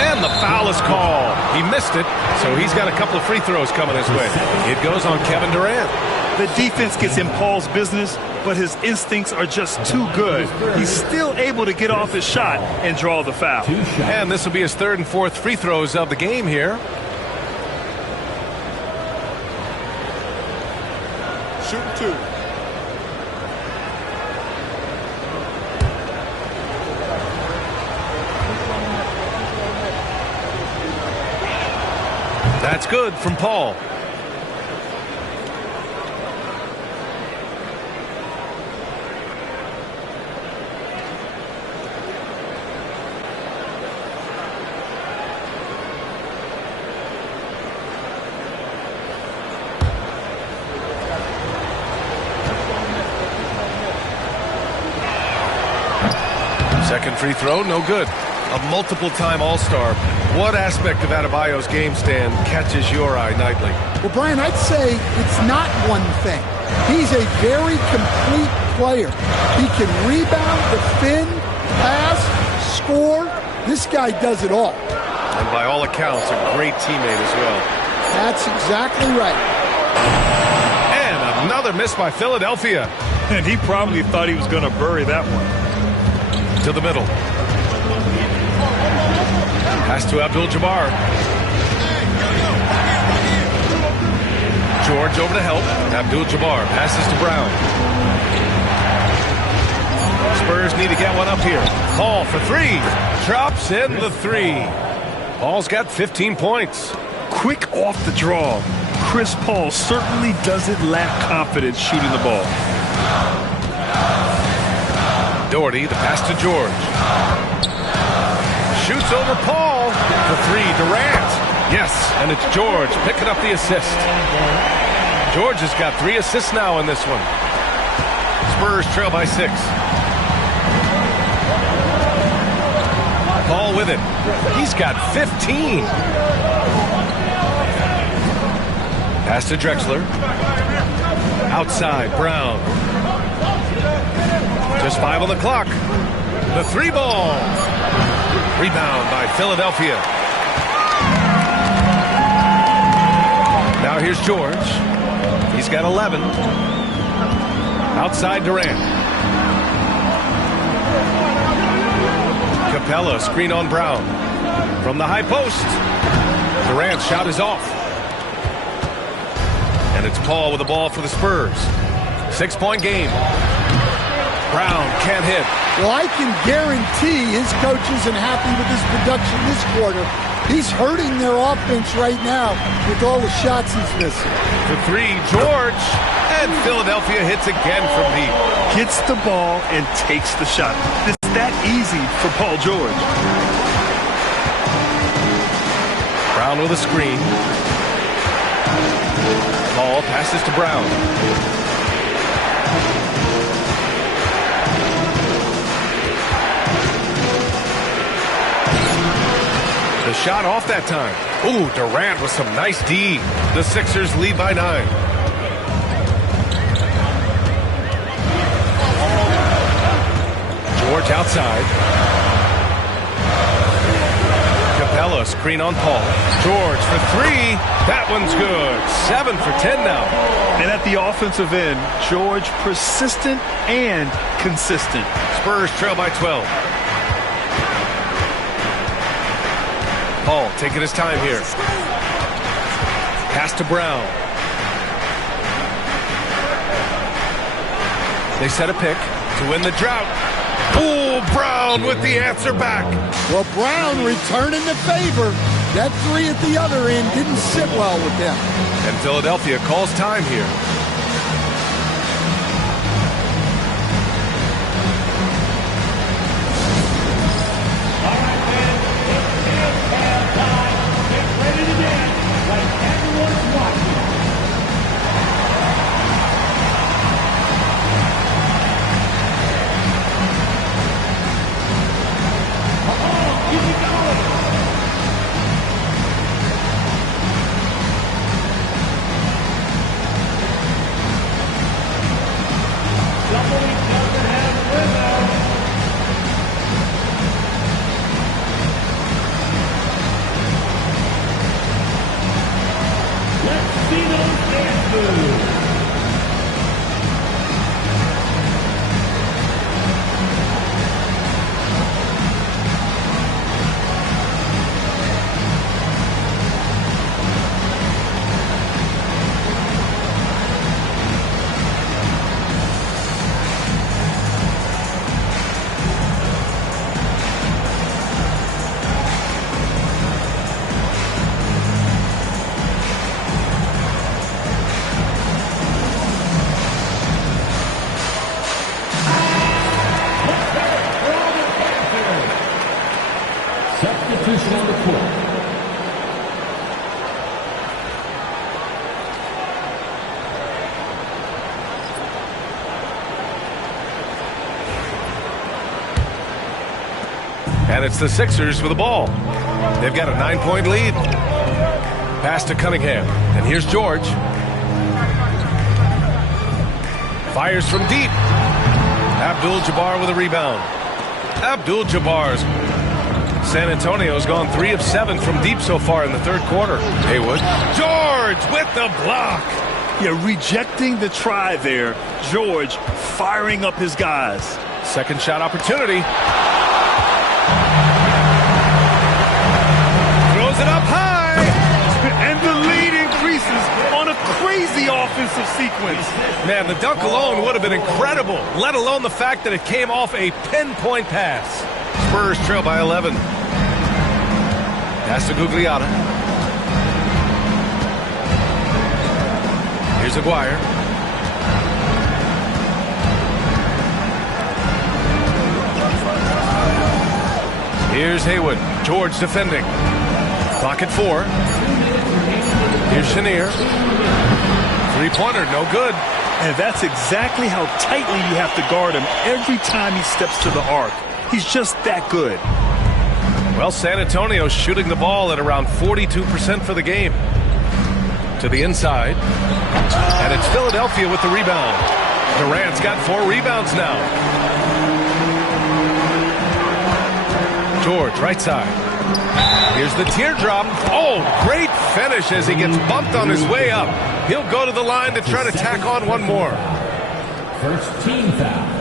And the foul is called. He missed it, so he's got a couple of free throws coming his way. It goes on Kevin Durant. The defense gets in Paul's business, but his instincts are just too good. He's still able to get off his shot and draw the foul. And this will be his 3rd and 4th free throws of the game here. Shooting 2. That's good from Paul. Second free throw, no good. A multiple-time All-Star. What aspect of Adebayo's game stand catches your eye nightly? Well, Brian, I'd say it's not one thing. He's a very complete player. He can rebound, defend, pass, score. This guy does it all. And by all accounts, a great teammate as well. That's exactly right. And another miss by Philadelphia. And he probably thought he was going to bury that one. To the middle. Pass to Abdul-Jabbar. George over to help. Abdul-Jabbar passes to Brown. Spurs need to get one up here. Paul for 3. Drops in the 3. Paul's got 15 points. Quick off the draw. Chris Paul certainly doesn't lack confidence shooting the ball. Doherty, the pass to George. Shoots over Paul. For 3, Durant. Yes, and it's George picking up the assist. George has got 3 assists now in this one. Spurs trail by 6. Paul with it. He's got 15. Pass to Drexler. Outside, Brown. Just 5 on the clock. The 3 ball. Rebound by Philadelphia. Now here's George. He's got 11. Outside Durant. Capella screen on Brown. From the high post. Durant's shot is off. And it's Paul with the ball for the Spurs. 6-point game. Brown can't hit. Well, I can guarantee his coach isn't happy with his production this quarter. He's hurting their offense right now with all the shots he's missing. For 3, George. And Philadelphia hits again from deep. Gets the ball and takes the shot. It's that easy for Paul George. Brown with a screen. Paul passes to Brown. The shot off that time. Ooh, Durant with some nice D. The Sixers lead by 9. George outside. Capella screen on Paul. George for 3. That one's good. 7 for 10 now. And at the offensive end, George persistent and consistent. Spurs trail by 12. Paul taking his time here. Pass to Brown. They set a pick to win the drought. Ooh, Brown with the answer back. Well, Brown returning the favor. That 3 at the other end didn't sit well with them. And Philadelphia calls time here. Substitution on the court. And it's the Sixers with the ball. They've got a 9-point lead. Pass to Cunningham. And here's George. Fires from deep. Abdul-Jabbar with a rebound. Abdul-Jabbar's. San Antonio's gone 3 of 7 from deep so far in the third quarter. Haywood. George with the block. Yeah, rejecting the try there. George firing up his guys. Second shot opportunity. Throws it up high. And the lead increases on a crazy offensive sequence. Man, the dunk alone would have been incredible, let alone the fact that it came off a pinpoint pass. Spurs trail by 11. Pass to Gugliotta. Here's Aguirre. Here's Haywood. George defending. Clock at 4. Here's Chenier. Three-pointer, no good. And that's exactly how tightly you have to guard him every time he steps to the arc. He's just that good. Well, San Antonio's shooting the ball at around 42% for the game. To the inside. And it's Philadelphia with the rebound. Durant's got 4 rebounds now. George, right side. Here's the teardrop. Oh, great finish as he gets bumped on his way up. He'll go to the line to try to tack on one more. First team foul.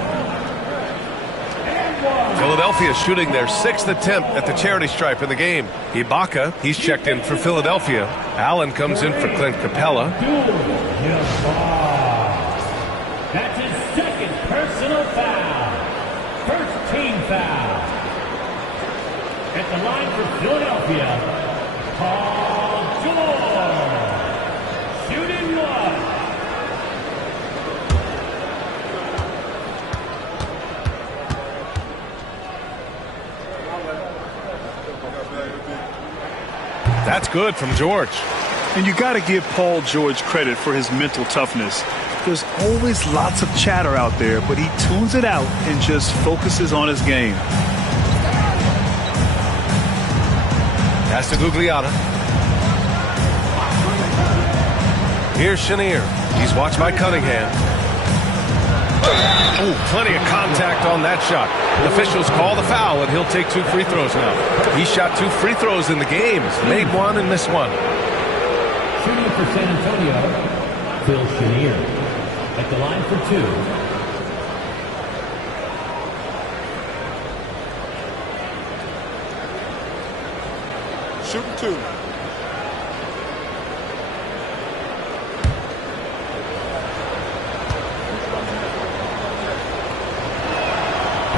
Philadelphia shooting their 6th attempt at the charity stripe in the game. Ibaka, he's checked in for Philadelphia. Allen comes in for Clint Capella. That's his second personal foul. First team foul. At the line for Philadelphia, Paul George. Shooting 1. That's good from George. And you got to give Paul George credit for his mental toughness. There's always lots of chatter out there, but he tunes it out and just focuses on his game. Pass to Gugliotta. Here's Chenier. He's watched by Cunningham. Oh, plenty of contact on that shot. The officials call the foul, and he'll take 2 free throws now. He shot 2 free throws in the game. He's made 1 and missed 1. Shooting for San Antonio, Phil Chenier. At the line for 2. Shooting 2.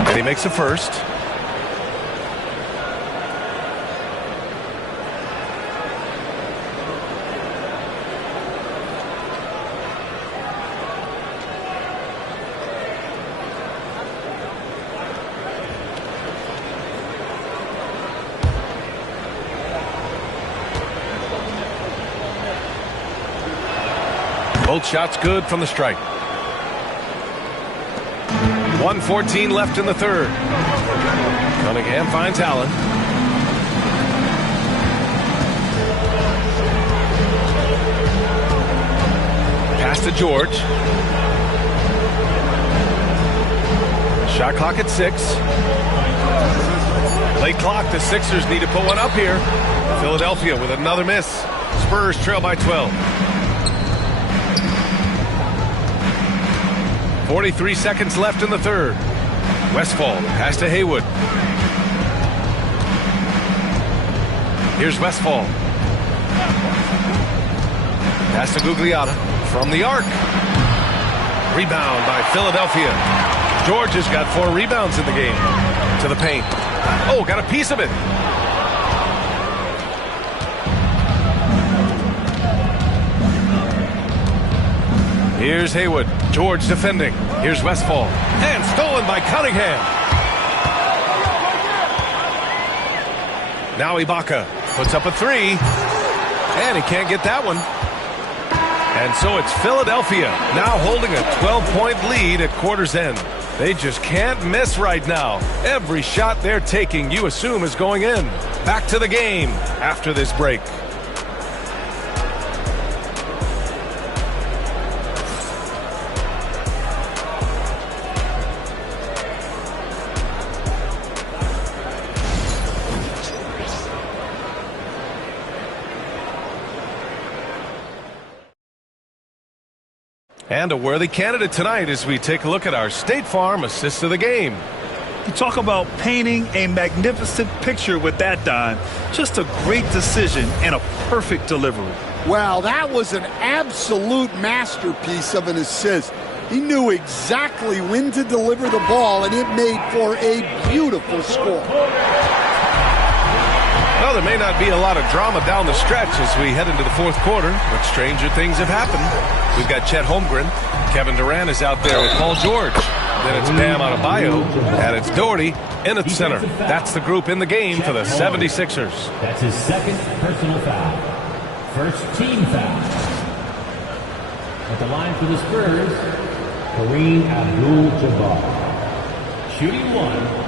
And he makes the first. Both shots good from the strike. 1:14 left in the third. Cunningham finds Allen. Pass to George. Shot clock at 6. Late clock. The Sixers need to put one up here. Philadelphia with another miss. Spurs trail by 12. 43 seconds left in the third. Westphal pass to Haywood. Here's Westphal. Pass to Gugliotta from the arc. Rebound by Philadelphia. George has got 4 rebounds in the game. To the paint. Oh, got a piece of it. Here's Haywood. George defending. Here's Westphal. And stolen by Cunningham. Now Ibaka puts up a 3. And he can't get that one. And so it's Philadelphia now holding a 12-point lead at quarter's end. They just can't miss right now. Every shot they're taking, you assume, is going in. Back to the game after this break. And a worthy candidate tonight as we take a look at our State Farm assist of the game. You talk about painting a magnificent picture with that, Don. Just a great decision and a perfect delivery. Well, that was an absolute masterpiece of an assist. He knew exactly when to deliver the ball, and it made for a beautiful score. Well, there may not be a lot of drama down the stretch as we head into the fourth quarter, but stranger things have happened. We've got Chet Holmgren. Kevin Durant is out there with Paul George. Then it's Bam Adebayo, and it's Doherty in at center. That's the group in the game for the 76ers. That's his second personal foul. First team foul. At the line for the Spurs, Kareem Abdul-Jabbar. Shooting 1.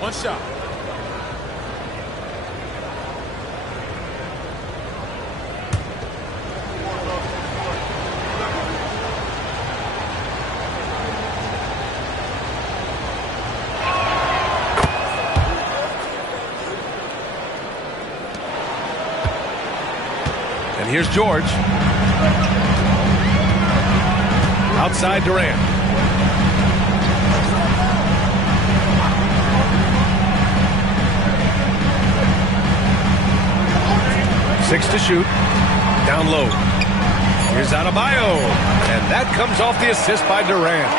One shot. And here's George. Outside Durant. Six to shoot. Down low. Here's Adebayo. And that comes off the assist by Durant.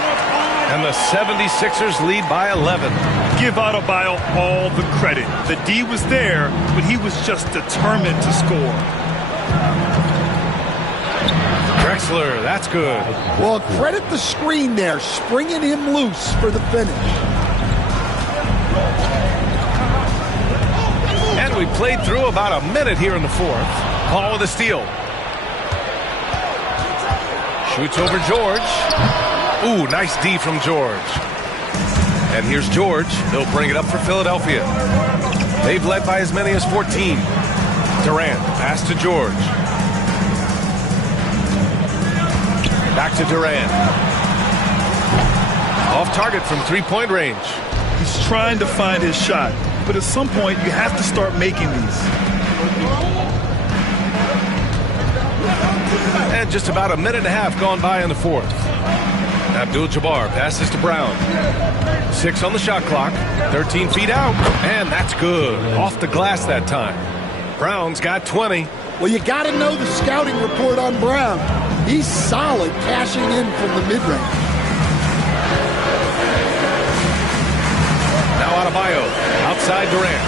And the 76ers lead by 11. Give Adebayo all the credit. The D was there, but he was just determined to score. Drexler, that's good. Well, credit the screen there, springing him loose for the finish. And we played through about a minute here in the fourth. Paul with a steal. Shoots over George. Ooh, nice D from George. And here's George. He'll bring it up for Philadelphia. They've led by as many as 14. Durant, pass to George. Back to Durant. Off target from three-point range. He's trying to find his shot, but at some point you have to start making these. And just about a minute and a half gone by in the fourth. Abdul-Jabbar passes to Brown. 6 on the shot clock. 13 feet out. And that's good. Off the glass that time. Brown's got 20. Well, you got to know the scouting report on Brown. He's solid cashing in from the mid-range. Now Adebayo. Outside Durant.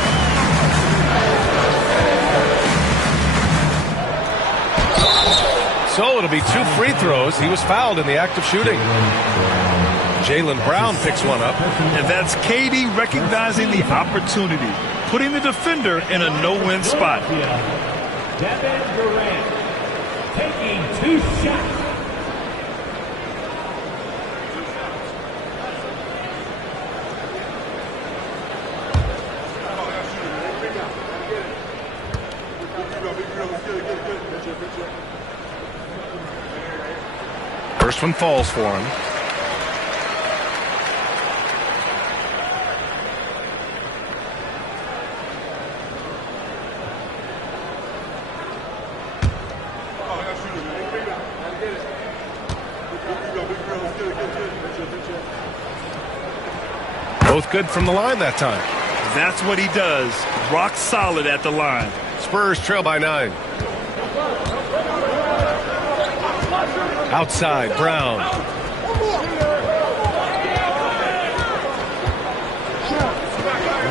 So it'll be 2 free throws. He was fouled in the act of shooting. Jaylen Brown picks one up. And that's KD recognizing the opportunity, putting the defender in a no-win spot. Kevin Durant taking 2 shots. First one falls for him. Both good from the line that time. That's what he does. Rock solid at the line. Spurs trail by 9. Outside, Brown.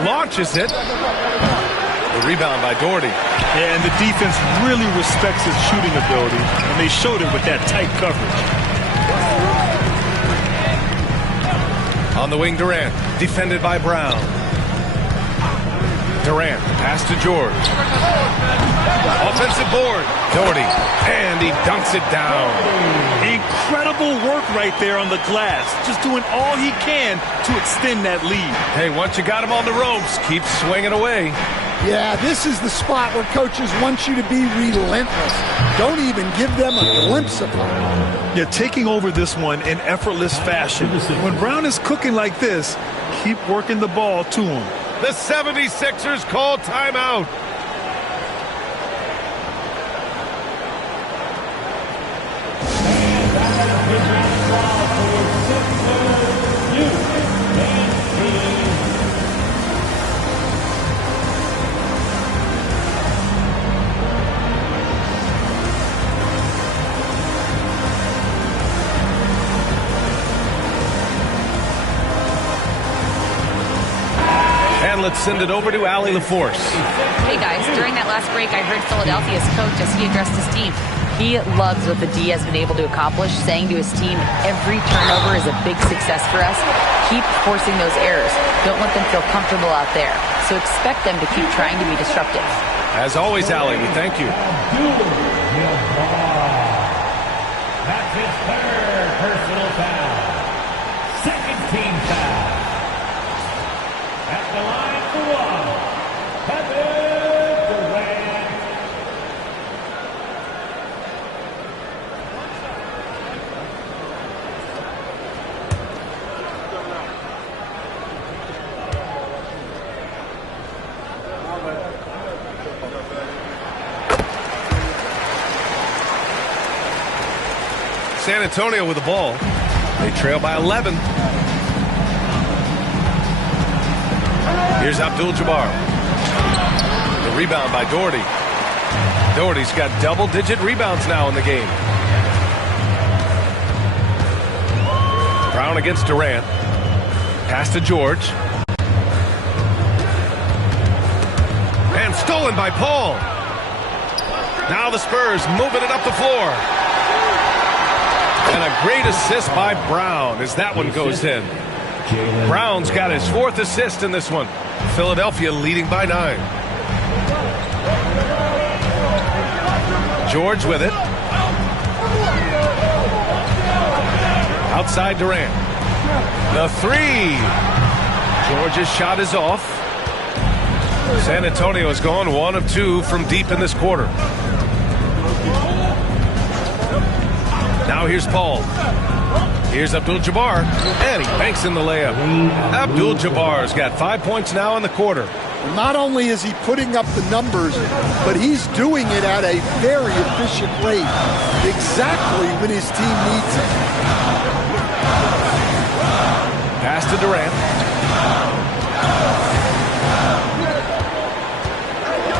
Launches it. The rebound by Doherty. Yeah, and the defense really respects his shooting ability, and they showed it with that tight coverage. On the wing, Durant. Defended by Brown. Durant, pass to George. Offensive board. Doherty. And he dunks it down. Incredible work right there on the glass. Just doing all he can to extend that lead. Hey, once you got him on the ropes, keep swinging away. Yeah, this is the spot where coaches want you to be relentless. Don't even give them a glimpse of it. Yeah, taking over this one in effortless fashion. When Brown is cooking like this, keep working the ball to him. The 76ers call timeout. And let's send it over to Allie LaForce. Hey guys, during that last break, I heard Philadelphia's coach as he addressed his team. He loves what the D has been able to accomplish, saying to his team, every turnover is a big success for us. Keep forcing those errors. Don't let them feel comfortable out there. So expect them to keep trying to be disruptive. As always, Allie, we thank you. That's his 3rd personal foul. 2nd team foul. At the line for 1, Kevin Durant. San Antonio with the ball. They trail by 11. Here's Abdul-Jabbar. The rebound by Doherty. Doherty's got double-digit rebounds now in the game. Brown against Durant. Pass to George. And stolen by Paul. Now the Spurs moving it up the floor. And a great assist by Brown as that one goes in. Brown's got his 4th assist in this one. Philadelphia leading by 9. George with it. Outside Durant. The 3. George's shot is off. San Antonio has gone 1 of 2 from deep in this quarter. Now here's Paul. Here's Abdul-Jabbar, and he banks in the layup. Abdul-Jabbar's got 5 points now in the quarter. Not only is he putting up the numbers, but he's doing it at a very efficient rate, exactly when his team needs it. Pass to Durant.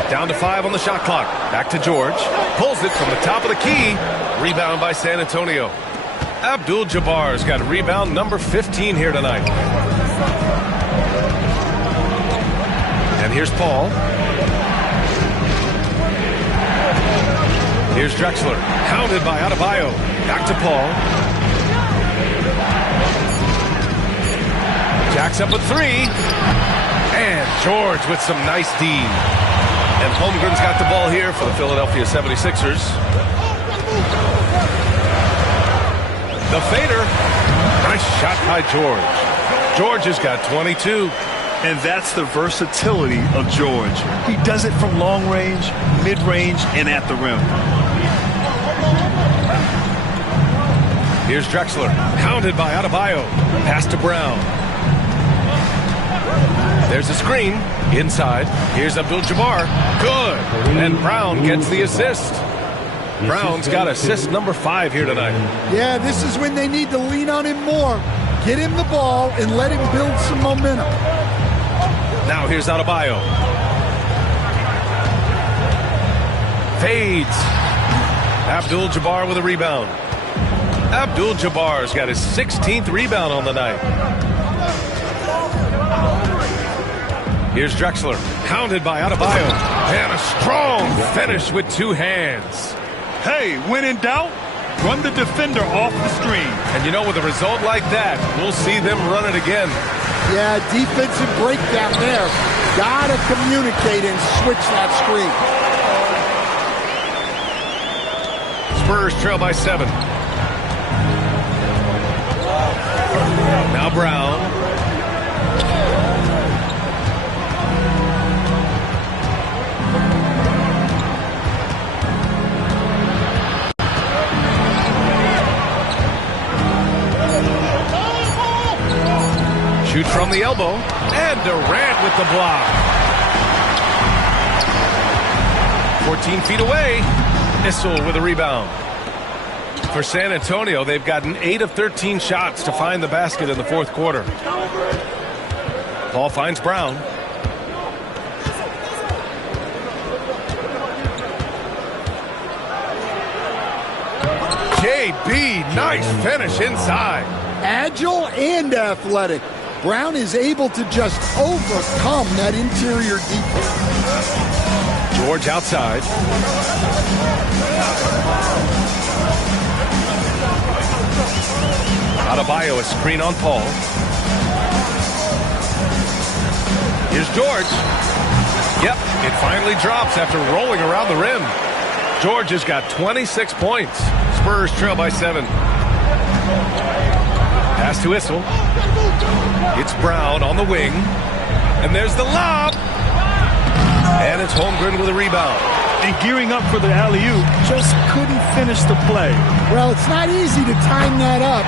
Down to 5 on the shot clock. Back to George. Pulls it from the top of the key. Rebound by San Antonio. Abdul-Jabbar's got rebound number 15 here tonight. And here's Paul. Here's Drexler. Hounded by Adebayo. Back to Paul. Jacks up a 3. And George with some nice D. And Holmgren's got the ball here for the Philadelphia 76ers. The fader. Nice shot by George. George has got 22. And that's the versatility of George. He does it from long range, mid-range, and at the rim. Here's Drexler. Hounded by Adebayo. Pass to Brown. There's a screen. Inside. Here's Abdul-Jabbar. Good. And Brown gets the assist. Brown's got assist number 5 here tonight. Yeah, this is when they need to lean on him more. Get him the ball and let him build some momentum. Now here's Adebayo. Fades. Abdul-Jabbar with a rebound. Abdul-Jabbar's got his 16th rebound on the night. Here's Drexler. Hounded by Adebayo. And a strong finish with 2 hands. Hey, when in doubt, run the defender off the screen. And you know, with a result like that, we'll see them run it again. Yeah, defensive breakdown there. Gotta communicate and switch that screen. Spurs trail by 7. Now Brown. Shoot from the elbow, and Durant with the block. 14 feet away, Issel with a rebound. For San Antonio, they've gotten 8 of 13 shots to find the basket in the 4th quarter. Paul finds Brown. JB, nice finish inside. Agile and athletic. Brown is able to just overcome that interior defense. George outside. Adebayo, a screen on Paul. Here's George. Yep, it finally drops after rolling around the rim. George has got 26 points. Spurs trail by 7. Pass to Issel. It's Brown on the wing. And there's the lob. And it's Holmgren with a rebound. And gearing up for the alley-oop, just couldn't finish the play. Well, it's not easy to time that up.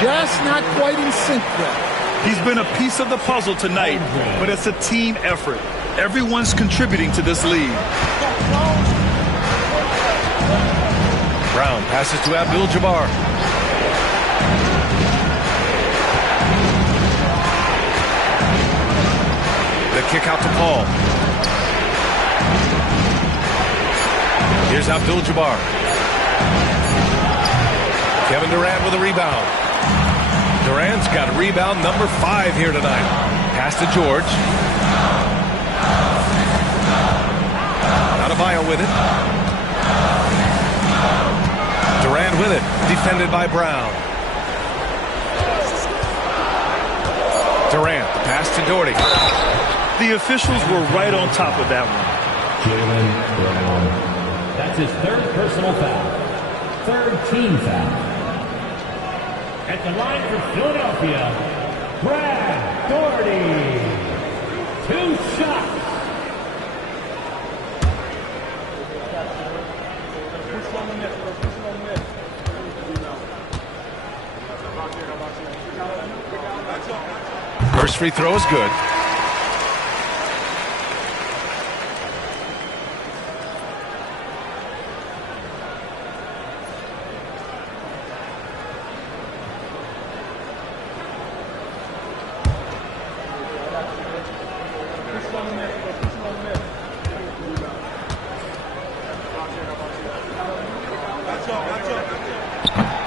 Just not quite in sync there. He's been a piece of the puzzle tonight, but it's a team effort. Everyone's contributing to this lead. Brown passes to Abdul-Jabbar. The kick out to Paul. Here's Abdul-Jabbar. Kevin Durant with a rebound. Durant's got rebound number 5 here tonight. Pass to George. Adebayo with it. Durant with it, defended by Brown. Durant, the pass to Doherty. The officials were right on top of that one. Jaylen Brown. That's his third personal foul. Third team foul. At the line for Philadelphia, Brad Doherty. 2 shots. First free throw is good.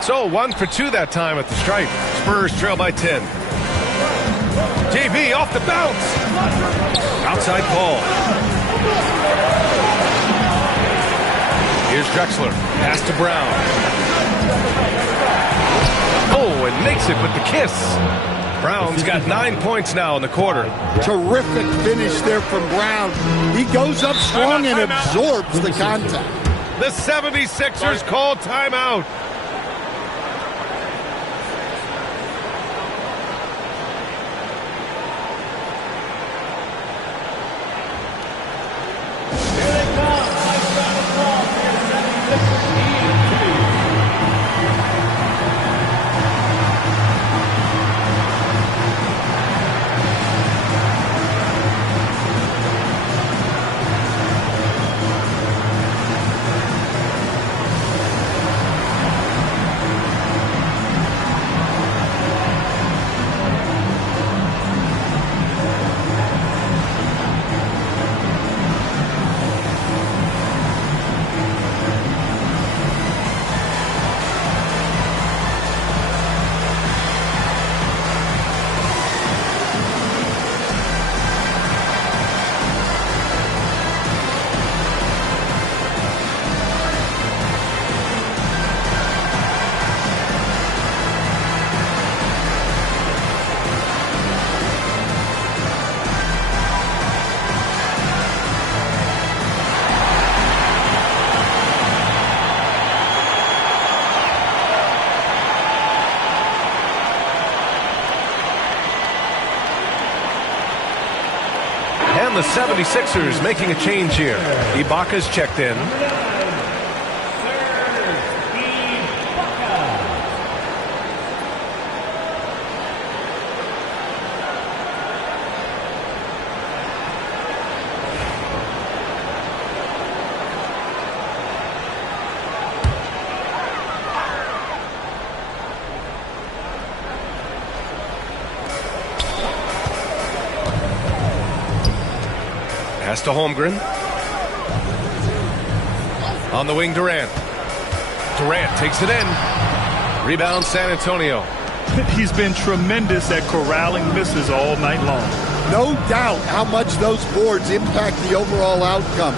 So 1 for 2 that time at the stripe. Spurs trail by 10. JB off the bounce. Outside Paul. Here's Drexler. Pass to Brown. Oh, and makes it with the kiss. Brown's got 9 points now in the quarter. Terrific finish there from Brown. He goes up strong and absorbs the contact. The 76ers call timeout. The 76ers making a change here. Ibaka's checked in. Pass to Holmgren. On the wing, Durant. Durant takes it in. Rebound, San Antonio. He's been tremendous at corralling misses all night long. No doubt how much those boards impact the overall outcome.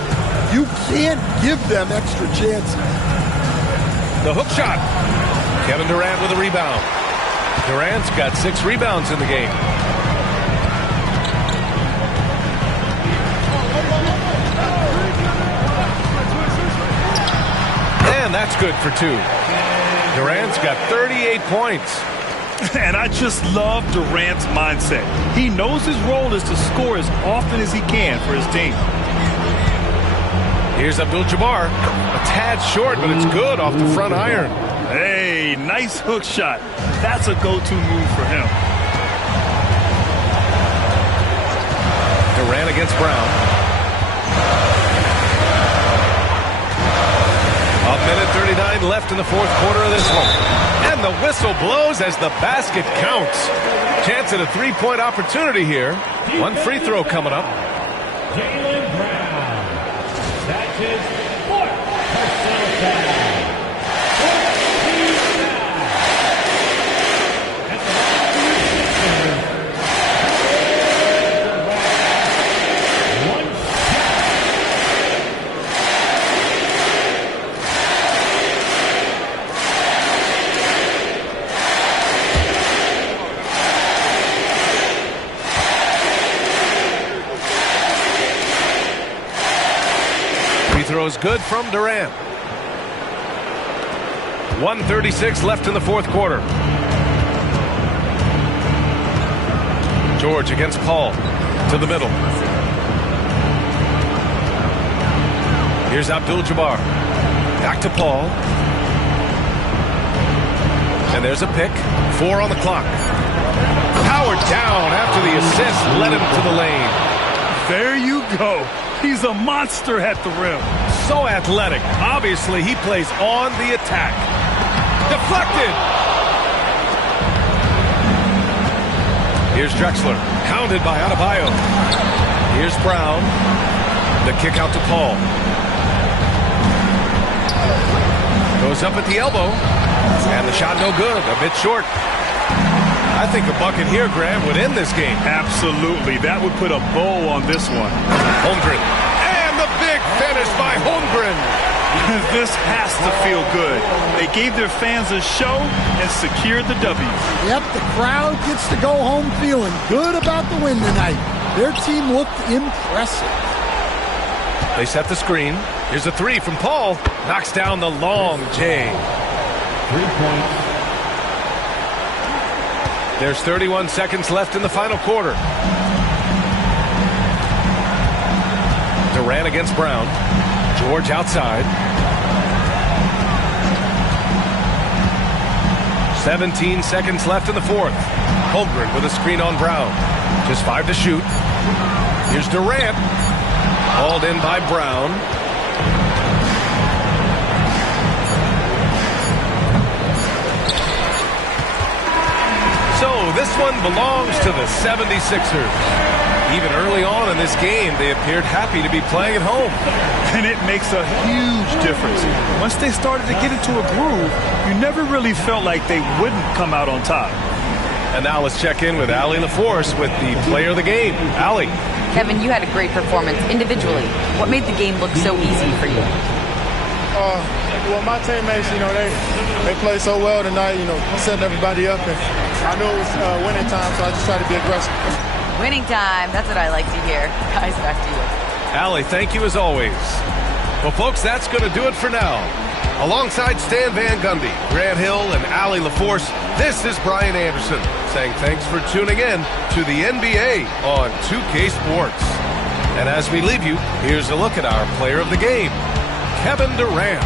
You can't give them extra chances. The hook shot. Kevin Durant with a rebound. Durant's got 6 rebounds in the game. And that's good for 2. Durant's got 38 points. And I just love Durant's mindset. He knows his role is to score as often as he can for his team. Here's Abdul-Jabbar. A tad short, but it's good off the front iron. Hey, nice hook shot. That's a go-to move for him. Durant against Brown. A minute 39 left in the fourth quarter of this one. And the whistle blows as the basket counts. Chance at a 3-point opportunity here. 1 free throw coming up. Jaylen Brown. That's his 4th personal foul. 14 foul. At the line for the Sixers. One shot. goes good from Durant. 1:36 left in the fourth quarter. George against Paul. To the middle. Here's Abdul-Jabbar. Back to Paul. And there's a pick. 4 on the clock. Powered down after the assist led him to the lane. There you go. He's a monster at the rim. So athletic. Obviously, he plays on the attack. Deflected. Here's Drexler. Pounded by Adebayo. Here's Brown. The kick out to Paul. Goes up at the elbow. And the shot no good. A bit short. I think a bucket here, Graham, would end this game. Absolutely. That would put a bow on this one. Holmgren. And the big finish by Holmgren. This has to feel good. They gave their fans a show and secured the W. Yep, the crowd gets to go home feeling good about the win tonight. Their team looked impressive. They set the screen. Here's a three from Paul. Knocks down the long J. 3 points. There's 31 seconds left in the final quarter. Durant against Brown. George outside. 17 seconds left in the fourth. Holmgren with a screen on Brown. Just 5 to shoot. Here's Durant. Hauled in by Brown. So this one belongs to the 76ers. Even early on in this game, they appeared happy to be playing at home. And it makes a huge difference. Once they started to get into a groove, you never really felt like they wouldn't come out on top. And now let's check in with Allie LaForce with the player of the game. Allie. Kevin, you had a great performance individually. What made the game look so easy for you? Well, my teammates, they played so well tonight, setting everybody up. And I knew it was winning time, so I just tried to be aggressive. Winning time. That's what I like to hear. Guys, back to you. Allie, thank you as always. Well, folks, that's going to do it for now. Alongside Stan Van Gundy, Grant Hill, and Allie LaForce, this is Brian Anderson saying thanks for tuning in to the NBA on 2K Sports. And as we leave you, here's a look at our player of the game, Kevin Durant.